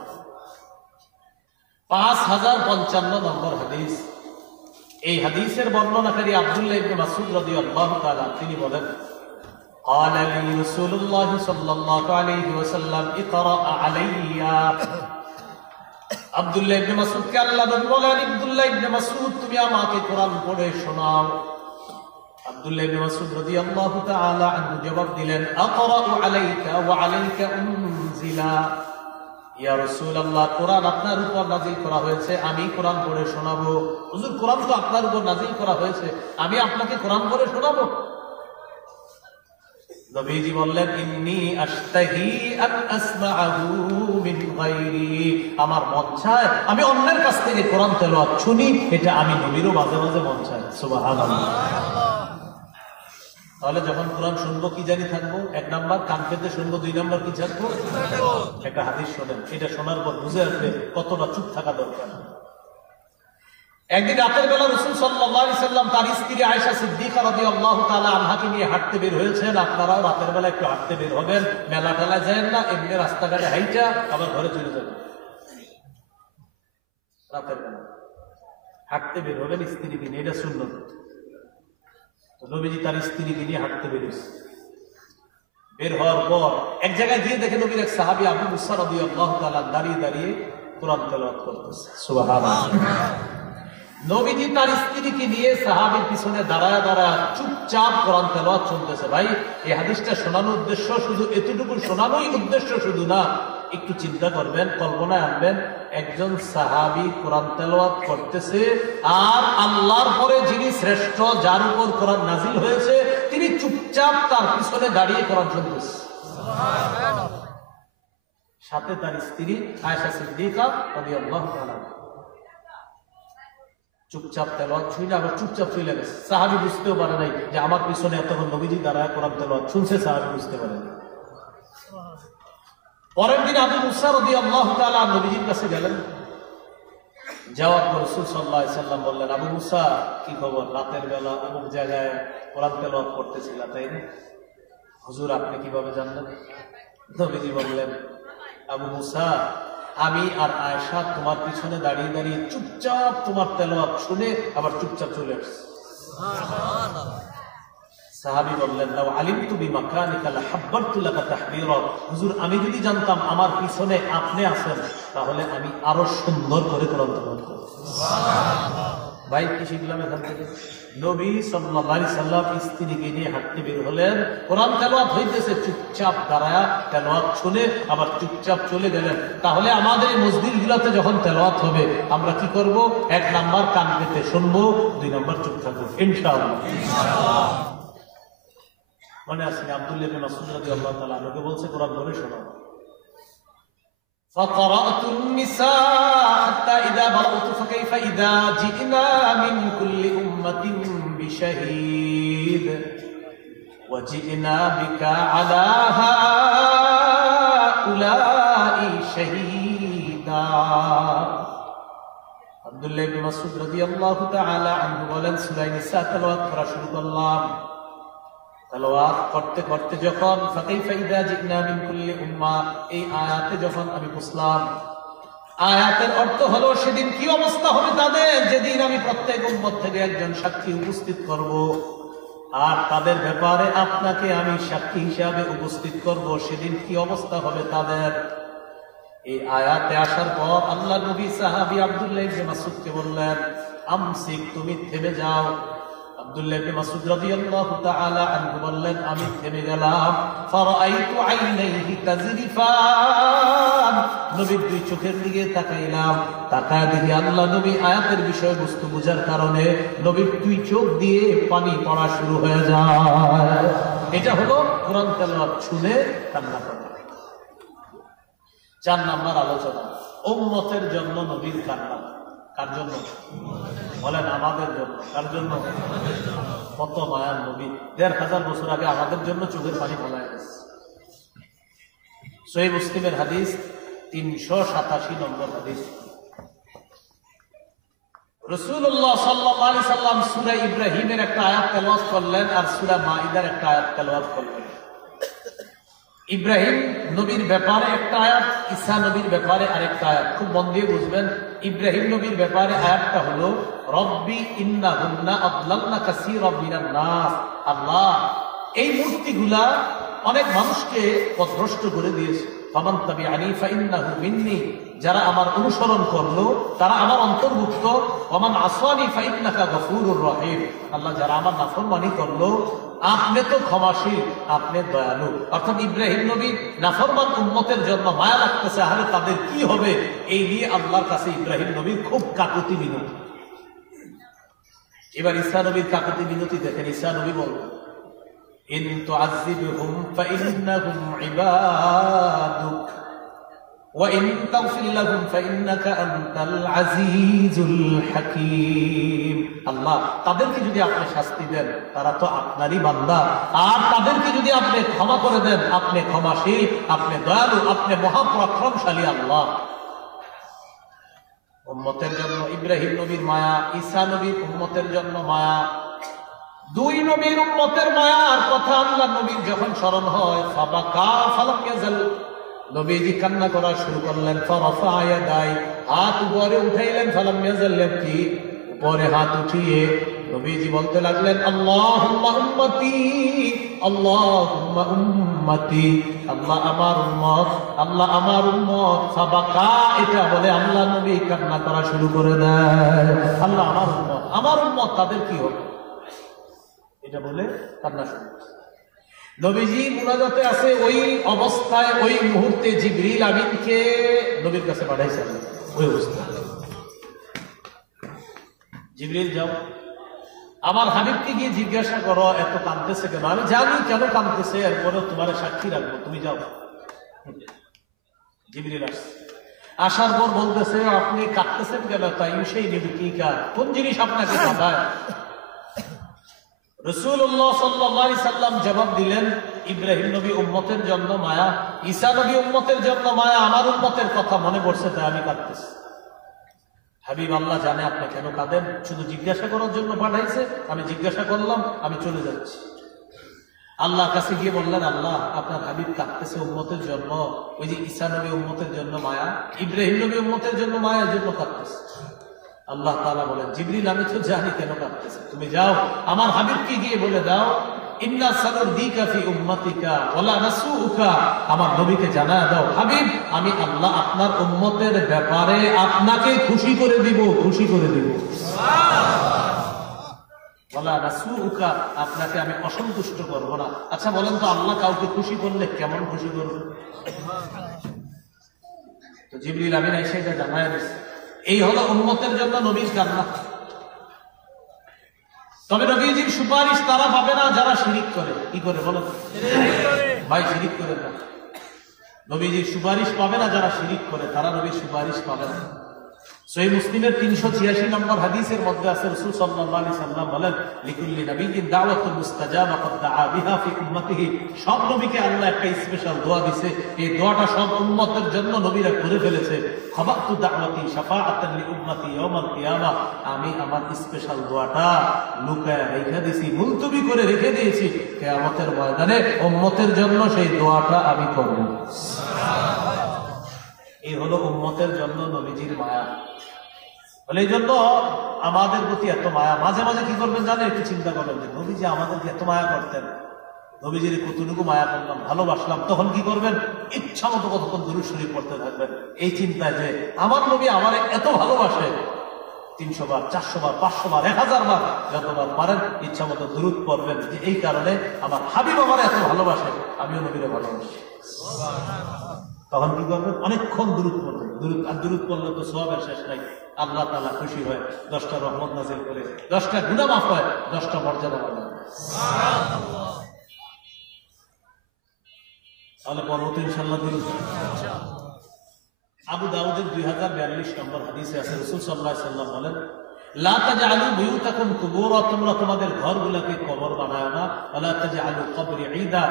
5055 নম্বর হাদিস। এই হাদিসের বর্ণনাকারী আব্দুল্লাহ ইবনে মাসউদ রাদিয়াল্লাহু তাআলা, তিনি বলেন قال لي رسول الله صلى الله عليه وسلم اقرأ علي। আব্দুল্লাহ ইবনে মাসউদকে আল্লাহ নবী বলেন, আব্দুল্লাহ ইবনে মাসউদ তুমি আমাকে কোরআন পড়ে শোনাও। আব্দুল্লাহ ইবনে মাসউদ রাদিয়াল্লাহু তাআলা আনহু জবাব দিলেন, আকরাউ আলাইকা ওয়া আলাইকা উনজিলা। ইয়া রাসূলুল্লাহ, কোরআন আপনার উপর নাযিল করা হয়েছে, আমি কোরআন পড়ে শোনাবো। হুজুর কোরআন তো আপনার উপর নাযিল করা হয়েছে, আমি আপনাকে কোরআন পড়ে শোনাবো? নবীজি বললেন, ইন্নী আশতাহি আন আসমাআহু মিন গায়রি, আমার মন চায় আমি অন্যের কাছ থেকে কোরআন তেলাওয়াত শুনি, এটা আমি নবীরও মাঝে মাঝে মন চায়। সুবহানাল্লাহ। তাহলে যখন কোরআন শুনবো কি জানি থাকবো? এক নাম্বার কান পেতে শুনবো, দুই নাম্বার কি থাকবো? একটা হাদিস শোনেন, এটা শোনার পর বুঝে আসবে কতটা চুপ থাকা দরকার। একদিন রাতের বেলা রাসূল সাল্লাল্লাহু আলাইহি সাল্লাম তার স্ত্রী আয়েশা সিদ্দিকা রাদিয়াল্লাহু তাআলা আনহাকে নিয়ে হাঁটতে বের হয়েছেন। আপনারাও রাতের বেলা একটু হাঁটতে বের হবেন, মেলা টেলা যায় না, এমনি রাস্তাঘাটে হাইটা আবার ঘরে চলে যাবেন। রাতের বেলা হাঁটতে বের হবেন স্ত্রীকে নিয়ে, এটা সুন্নাত। নবীজি তার স্ত্রীকে নিয়ে হাঁটতে বেরিয়েছে। বের হওয়ার পর এক জায়গায় গিয়ে দেখে নবীর এক সাহাবী আবু মুসা রাদিয়াল্লাহু তাআলা দাঁড়িয়ে দাঁড়িয়ে কোরআন তেলাওয়াত করতেছে। সুবহানাল্লাহ। নবীজি তার স্ত্রীকে নিয়ে সাহাবীর পিছনে দাঁড়ায় দাঁড়ায় চুপচাপ কোরআন তেলাওয়াত শুনতেছে। ভাই এই হাদিসটা শোনানোর উদ্দেশ্য শুধু এতটুকু শোনানোই উদ্দেশ্য শুধু না, একটু চিন্তা করবেন, কল্পনায় আনবেন, একজন সাহাবী কোরআন তেলাওয়াত করতেছে আর আল্লাহর পরে যিনি শ্রেষ্ঠ, যার উপর কোরআন নাজিল হয়েছে, তিনি চুপচাপ তার পিছনে দাঁড়িয়ে কোরআন শুনতেছে। সাথে তার স্ত্রী আয়েশা সিদ্দিকা রাদিয়াল্লাহু তাআলা চুপচাপ তেলাওয়াত শুনে আবার চুপচাপ চলে গেছে। সাহাবী বুঝতেও পারে নাই যে আমার পিছনে এতক্ষণ নবীজি দাঁড়ায় কোরআন তেলাওয়াত শুনছে, সাহাবী বুঝতে পারে না। পরের দিন আবু মুসা রাদিয়াল্লাহু তাআলা নবীজির কাছে গেলেন। যাওয়ার পর রাসূল সাল্লাল্লাহু আলাইহি সাল্লাম বললেন, আবু মুসা কি খবর? রাতের বেলা অমুক জায়গায় কোরআন তেলাওয়াত করতেছিলা, তাই না? হুজুর আপনি কিভাবে জানলেন? নবীজি বললেন, আবু মুসা আমি আর আয়েশা তোমার পিছনে দাঁড়িয়ে দাঁড়িয়ে চুপচাপ তোমার তেলাওয়াত শুনে আবার চুপচাপ চলে আসছে। সাহাবী বললেন, লাউ আলিমতু বিমাকানিকা লাহাব্বারতু লাকা তাহবীরা। হুজুর আমি যদি জানতাম আমার পিছনে আপনি আছেন, তাহলে আমি আরো সুন্দর করে কোরআন তেলাওয়াত করতাম। সুবহানাল্লাহ। ভাই কি শিখলাম এখান থেকে? নবী সাল্লাল্লাহু আলাইহি সাল্লাম স্ত্রীকে নিয়ে হাঁটতে বের হলেন, কোরআন তেলাওয়াত হইতেছে, চুপচাপ দাঁড়ায়া তেলাওয়াত শুনে আবার চুপচাপ চলে গেলেন। তাহলে আমাদের এই মসজিদগুলোতে যখন তেলাওয়াত হবে আমরা কি করব? 1 নাম্বার কান পেতে শুনবো, 2 নাম্বার চুপ থাকবো ইনশাআল্লাহ। মনে আছে আব্দুল্লাহ ইবনে মাসউদ রাদিয়াল্লাহু তাআলা আনহু বলছে, কোরআন পড়ে শোনাও। فقرأت النساء حتى إذا بلغت فكيف إذا جئنا من كل أمة بشهيد وجئنا بك على هؤلاء شهيدا। আব্দুল্লাহ ইবনে মাসউদ রাদিয়াল্লাহু তাআলা আনহু বলেন, সূরা নিসা তেলাওয়াত করা শুরু করলাম। তেলাওয়াত করতে করতে যখন ফাকাইফা ইযা জিনা মিন কুল্লি উম্মাহ, এই আয়াতে যখন আমি বুঝলাম, আয়াতের অর্থ হলো সেদিন কি অবস্থা হবে তাদের, যেদিন আমি প্রত্যেক উম্মত থেকে একজন সাক্ষী উপস্থিত করব, আর তাদের ব্যাপারে আপনাকে আমি সাক্ষী হিসাবে উপস্থিত করব, সেদিন কি অবস্থা হবে তাদের। এই আয়াতে আসার পর আল্লাহ নবী সাহাবী আব্দুল্লাহ ইবনে মাসউদকে বললেন, আমসিক, তুমি থেমে যাও। আব্দুল্লাহ ইবনে মাসউদ রাদিয়াল্লাহু তাআলা আনহু বললেন, আমি থেমে গেলাম। ফারাআইতু আইনাইহি তাজরিফান, নবীর দুই চোখের দিকে তাকাইলাম, তাকায় দেখি আল্লাহ নবী আয়াতের বিষয়বস্তু বোঝার কারণে নবীর দুই চোখ দিয়ে পানি পড়া শুরু হয়ে যায়। এটা হলো কোরআন তেলাওয়াত শুনে কান্না করা। 4 নাম্বার আলোচনা, উম্মতের জন্য নবীর কান্না। কার জন্য? বলেন আমাদের জন্য। কার জন্য? কত মায়ার নবী, 1500 বছর আগে আমাদের জন্য চোখের পানি ফেলায় গেছে। সহিহ মুসলিমের হাদিস 387 নম্বর হাদিস। রাসূলুল্লাহ সাল্লাল্লাহু আলাইহি সাল্লাম সূরা ইব্রাহিমের একটা আয়াত তেলাওয়াত করলেন আর সূরা মাইদার একটা আয়াত তেলাওয়াত করলেন। ইব্রাহিম নবীর ব্যাপারে একটা আয়াত, ঈসা নবীর ব্যাপারে আরেকটা আয়াত। খুব মন দিয়ে বুঝবেন। ইব্রাহিম নবীর ব্যাপারে আয়াতটা হলো, রব্বি ইন্নাহুন্না আদলালনা কাসীরাম মিনান নাস। আল্লাহ, এই মূর্তিগুলা অনেক মানুষকে পথভ্রষ্ট করে দিয়েছে। ফামান তাবিআনি ফাইন্নাহু মিন্নি, যারা আমার অনুসরণ করলো তারা আমার অন্তর্ভুক্ত। ওয়ামান আসানি ফাইন্নাকা গফুরুর রহিম, আল্লাহ যারা আমার নাফরমানি করলো আপনি তো ক্ষমাশীল, আপনি দয়ালু। অর্থাৎ ইব্রাহিম নবী নাফরমান উম্মতের জন্য মায়া লাগতেছে, আরে তাদের কি হবে, এই নিয়ে আল্লাহর কাছে ইব্রাহিম নবীর খুব কাকুতি মিনতি। এবার ঈসা নবীর কাকুতি মিনতি দেখেন। ঈসা নবী বলেন, ইন তুআযিবহুম ফাইন্নাহুম ইবাদুক ওয়া ইন তাগফির লাহুম ফাইন্নাকা আনতাল আজিজুল হাকীম। আল্লাহ, তাদেরকে যদি আপনি শাস্তি দেন তারা তো আপনারই বান্দা, আর তাদেরকে যদি আপনি ক্ষমা করে দেন আপনি ক্ষমাশীল, আপনি দয়ালু, আপনি মহাপরাক্রমশালী আল্লাহ। উম্মতের জন্য ইব্রাহিম নবীর মায়া, ঈসা নবীর উম্মতের জন্য মায়া। 2 নবীর উম্মতের মায়ার কথা আল্লাহ নবীর যখন স্মরণ হয়, ফাবাকা ফালাম ইয়াজাল, নবীজি কান্না করা শুরু করলেন। ফারাফা ইয়াদাই, হাত উপরে উঠাইলেন। ফালাম ইয়াজাল ইয়াবকি, উপরে হাত উঠিয়ে নবীজি বলতে লাগলেন, আল্লাহুম্মা উম্মতি, আল্লাহুম্মা উম্মতি, আল্লাহ আমার উম্মত, আল্লাহ আমার উম্মত। ফাবাকা, এটা বলে আল্লাহ নবী কান্না করা শুরু করে দেয়। আল্লাহ আমার উম্মত, আমার উম্মত, তাদের কি হবে, এটা বলে কান্না শুরু। নবীজি মুনাজাতে আছে, ওই অবস্থায় ওই মুহূর্তে জিবরিল আমিনকে নবীর কাছে পাঠাইছেন। ওই অবস্থা, জিবরিল যাও আমার হাবিবকে গিয়ে জিজ্ঞাসা করো এত কাঁদতেছে কেন। আমি জানি কেন কাঁদতেছে, এরপরে তোমার সাক্ষী রাখবো, তুমি যাও। জিবরিল আসছে, আসার পর বলতেছে, আপনি কাঁদতেছেন কেন? তাই সেই নেবী কি কাজ, কোন জিনিস আপনাকে কাঁদায়? রাসূলুল্লাহ সাল্লাল্লাহু আলাইহি সাল্লাম জবাব দিলেন, ইব্রাহিম নবী উম্মতের জন্য মায়া, ঈসা নবী উম্মতের জন্য মায়া, আমার উম্মতের কথা মনে পড়ছে তাই আমি কাঁদতেছি। হাবিব, আল্লাহ জানে আপনি কেন কাঁদেন, শুধু জিজ্ঞাসা করার জন্য পাঠাইছে, আমি জিজ্ঞাসা করলাম, আমি চলে যাচ্ছি। আল্লাহর কাছে গিয়ে বললেন, আল্লাহ আপনার হাবিব কাঁদতেছে উম্মতের জন্য, ওই যে ঈসা নবী উম্মতের জন্য মায়া, ইব্রাহিম নবী উম্মতের জন্য মায়ার জন্য কাঁদতেছে। আল্লাহ তাআলা বলেন, জিবরিল আমি তো জানি কেন কাঁদতেছে, তুমি যাও আমার হাবিবকে গিয়ে বলে দাও, ইন্না সানুরদিকা ফি উম্মাতিকা ওয়ালা নাসুউকা, আমার নবীকে জানায় দাও, হাবিব আমি আল্লাহ আপনার উম্মতের ব্যাপারে আপনাকে খুশি করে দিব, খুশি করে দিব। সুবহানাল্লাহ। বলা নাসুকা, আপনাকে আমি অসন্তুষ্ট করবো না। আচ্ছা বলেন তো, আল্লাহ কাউকে খুশি করলে কেমন খুশি করবে? তো জিবরিল আমিন এসে এটা জানায় দিয়েছে। এই হলো উম্মতের জন্য নবীর কান্না। তবে নবীজির সুপারিশ তারা পাবে না যারা শিরিক করে। কি করে বলো ভাই? শিরিক করে না। নবীজির সুপারিশ পাবে না যারা শিরিক করে, তারা নবীর সুপারিশ পাবে না। সহিহ মুসলিমের 386 নম্বর হাদিসের মধ্যে আছে, রাসূল সাল্লাল্লাহু আলাইহি সাল্লাম বলেন, লিকুল্লি নাবিয়্যিন দাওয়াতুন মুস্তাজাবা ক্বাদ দাআ বিহা ফি উম্মতিহি। সব নবীকে আল্লাহ একটা স্পেশাল দোয়া দিয়েছে, এই দোয়াটা সব উম্মতের জন্য নবীরা করে ফেলেছে। খাবাতু দাওয়াতি শাফাআতান লি উম্মতি ইয়াউমাল কিয়ামা। আমি আমার স্পেশাল দোয়াটা লুকায় রেখে দিয়েছি, মুলতবি করে রেখে দিয়েছি, কিয়ামতের ময়দানে উম্মতের জন্য সেই দোয়াটা আমি করব। এই হলো উম্মতের জন্য নবীজির মায়া। বলে এই জন্য আমাদের প্রতি এত মায়া। মাঝে মাঝে কি করবেন জানেন? একটু চিন্তা করবেন যে নবীজি আমাদেরকে এত মায়া করতেন, নবীজির কতটুকু মায়া করলাম, ভালোবাসলাম, তখন কি করবেন? ইচ্ছা মতো কতক্ষণ দুরূদ শরীফ পড়তে থাকবেন, এই চিন্তায় যে আমার নবী আমার এত ভালোবাসে। 300 বার, 400 বার, 500 বার, 1000 বার, যতবার পারেন ইচ্ছা মতো দুরূদ পড়বেন, যে এই কারণে আমার হাবিব আমার এত ভালোবাসে, আমিও নবীরে ভালোবাসি। তখন কি করবেন? অনেকক্ষণ দুরূদ পড়বেন। দুরূদ পড়লে তো সওয়াবের শেষ নাই। আল্লাহ তাআলা খুশি হয়, 10টা রহমত নাযিল করে, 10টা গুনাহ মাফ হয়, 10টা মর্যাদা বাড়ায়। সুবহানাল্লাহ। তাহলে পরবর্ত ইনশাআল্লাহ দুরূদ। আবু দাউদের 2042 নম্বর হাদিসে আছে, রাসূল সাল্লাল্লাহু আলাইহি ওয়াসাল্লাম বলেন, লা তাজআলু বুয়ুতাকুম কুবুরা, তোমরা তোমাদের ঘরগুলোকে কবর বানায় না। ওয়ালা তাজআলু কবরি ঈদা,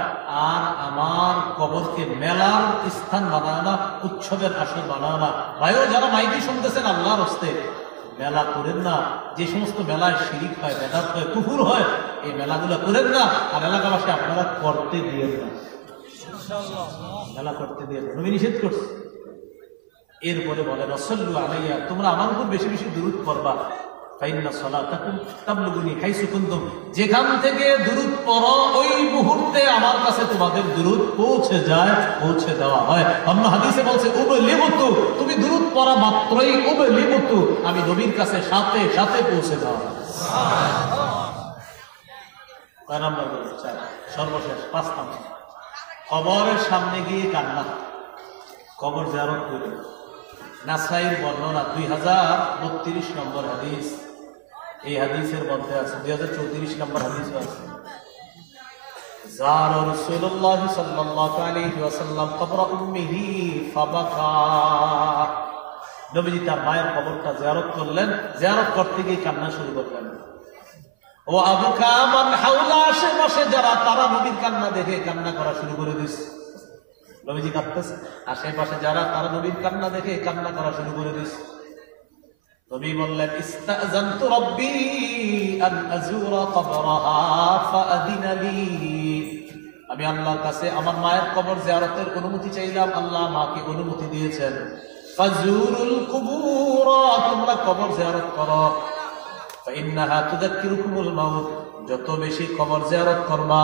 আর আমার কবরকে মেলার স্থান বানায় না, উৎসবের আসর বানায় না। ভাইও যারা মাইকি শুনতেছেন, আল্লাহর হস্তে মেলা করেন না। যে সমস্ত মেলায় শিরিক হয়, বেদাত হয়, কুফর হয়, এই মেলাগুলো করেন না। আর এলাকাবাসী আপনারা করতে দিয়েন না, মেলা করতে দিয়েন না, নবী নিষেধ করছে। এরপরে বলেন, সাল্লু আলাইয়া, তোমরা আমার উপর বেশি বেশি দুরূদ পড়বা। ফাইন্না সালাতাকুম তাবলুগুনি হাইসু কুনতুম, যেখান থেকে দুরূদ পড়ো ওই মুহূর্তে আমার কাছে তোমাদের দুরূদ পৌঁছে যায়, পৌঁছে দেওয়া হয়। অন্য হাদিসে বলছে উবলিগুতু, তুমি দুরূদ পড়া মাত্রই উবলিগুতু, আমি নবীর কাছে সাথে সাথে পৌঁছে দেওয়া হয়। সুবহানাল্লাহ। সর্বশেষ 5 নম্বর, কবরের সামনে গিয়ে কান্না, কবর জিয়ারত করবে। নাসাইর বর্ণনা 2032 নম্বর হাদিস, এই হাদিসের মধ্যে আছে 2034 নম্বর হাদিস আছে, যারা রাসূলুল্লাহ সাল্লাল্লাহু আলাইহি ওয়াসাল্লাম কবর উম্মিহি ফাবাকা, নবীজি তার মায়ের কবরটা জিয়ারত করলেন, জিয়ারত করতে গিয়ে কান্না শুরু করলেন। ও আবকা মান হাওলা, আশেপাশে যারা, তারা নবীর কান্না দেখে কান্না করা শুরু করে দিয়েছে। নবীজি কাঁদতেছে, আশেপাশে যারা, তারা নবীর কান্না দেখে কান্না করা শুরু করে দিয়েছে। নবী বললেন, ইস্তাযানতু রাব্বী আন আযুরা কবরাহা ফাআযিনা লি, আমি আল্লাহর কাছে আমার মায়ের কবর জিয়ারতের অনুমতি চাইলাম, আল্লাহ আমাকে অনুমতি দিয়েছেন। ফাজুরুল কুবুর, তোমরা কবর জিয়ারত করো। ফাইন্নাহা তুযাক্কিরুকুমুল মাউত, যত বেশি কবর জিয়ারত করবা,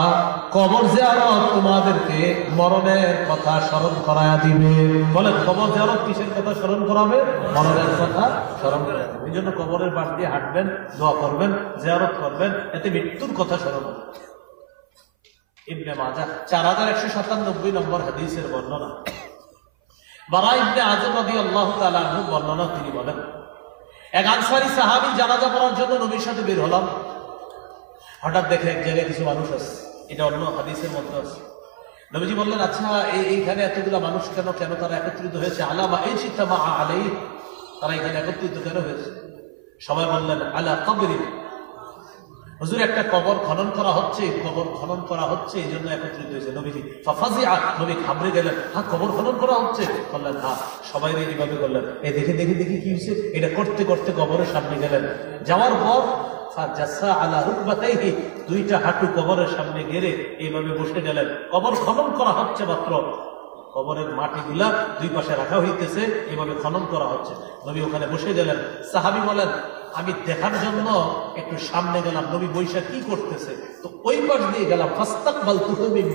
কবর জিয়ারত তোমাদেরকে মরণের কথা স্মরণ করায়া দিবে। বলেন, কবর জিয়ারত কিসের কথা স্মরণ করাবে? মরণের কথা স্মরণ করাবে। এই জন্য কবরের পাশ দিয়ে হাঁটবেন, দোয়া করবেন, জিয়ারত করবেন, এতে মৃত্যুর কথা স্মরণ হবে। ইবনে মাজাহ 4197 নম্বর হাদিসের বর্ণনা, বারা ইবনে আযিব রাদিয়াল্লাহু তাআলা আনহু বর্ণনা, তিনি বলেন, এক আনসারী সাহাবী জানাজা পড়ার জন্য নবীর সাথে বের হলাম। হঠাৎ দেখে এক জায়গায় কিছু মানুষ আছে, এটা অন্য হাদিসের মধ্যে আছে। নবীজি বললেন, আচ্ছা এইখানে এতগুলা মানুষ কেন, কেন তারা একত্রিত হয়েছে? আলামা এই চিত্তামা আলাই, তারা এখানে একত্রিত কেন হয়েছে? সবাই বললেন, আলা কবরি, হুজুর একটা কবর খনন করা হচ্ছে, কবর খনন করা হচ্ছে, এই জন্য একত্রিত হয়েছে। নবীজি ফাফাজিআ, নবী ঘাবড়ে গেলেন, হ্যাঁ কবর খনন করা হচ্ছে? বললেন হ্যাঁ। সবাই এইভাবে করলেন, এই দেখে দেখে দেখি কি হয়েছে, এটা করতে করতে কবরের সামনে গেলেন। যাওয়ার পর ফাজাসা আলা রুকবাতাইহি, দুইটা হাঁটু কবরের সামনে গেড়ে এইভাবে বসে গেলেন। কবর খনন করা হচ্ছে মাত্র, কবরের মাটিগুলা দুই পাশে রাখা হইতেছে, এইভাবে খনন করা হচ্ছে। নবী ওখানে বসে গেলেন। সাহাবী বলেন, আমি দেখার জন্য একটু সামনে গেলাম নবী বৈশা কি করতেছে, তো ওই পাশ দিয়ে গেলাম। ফাস্তাকবালতুহু মিন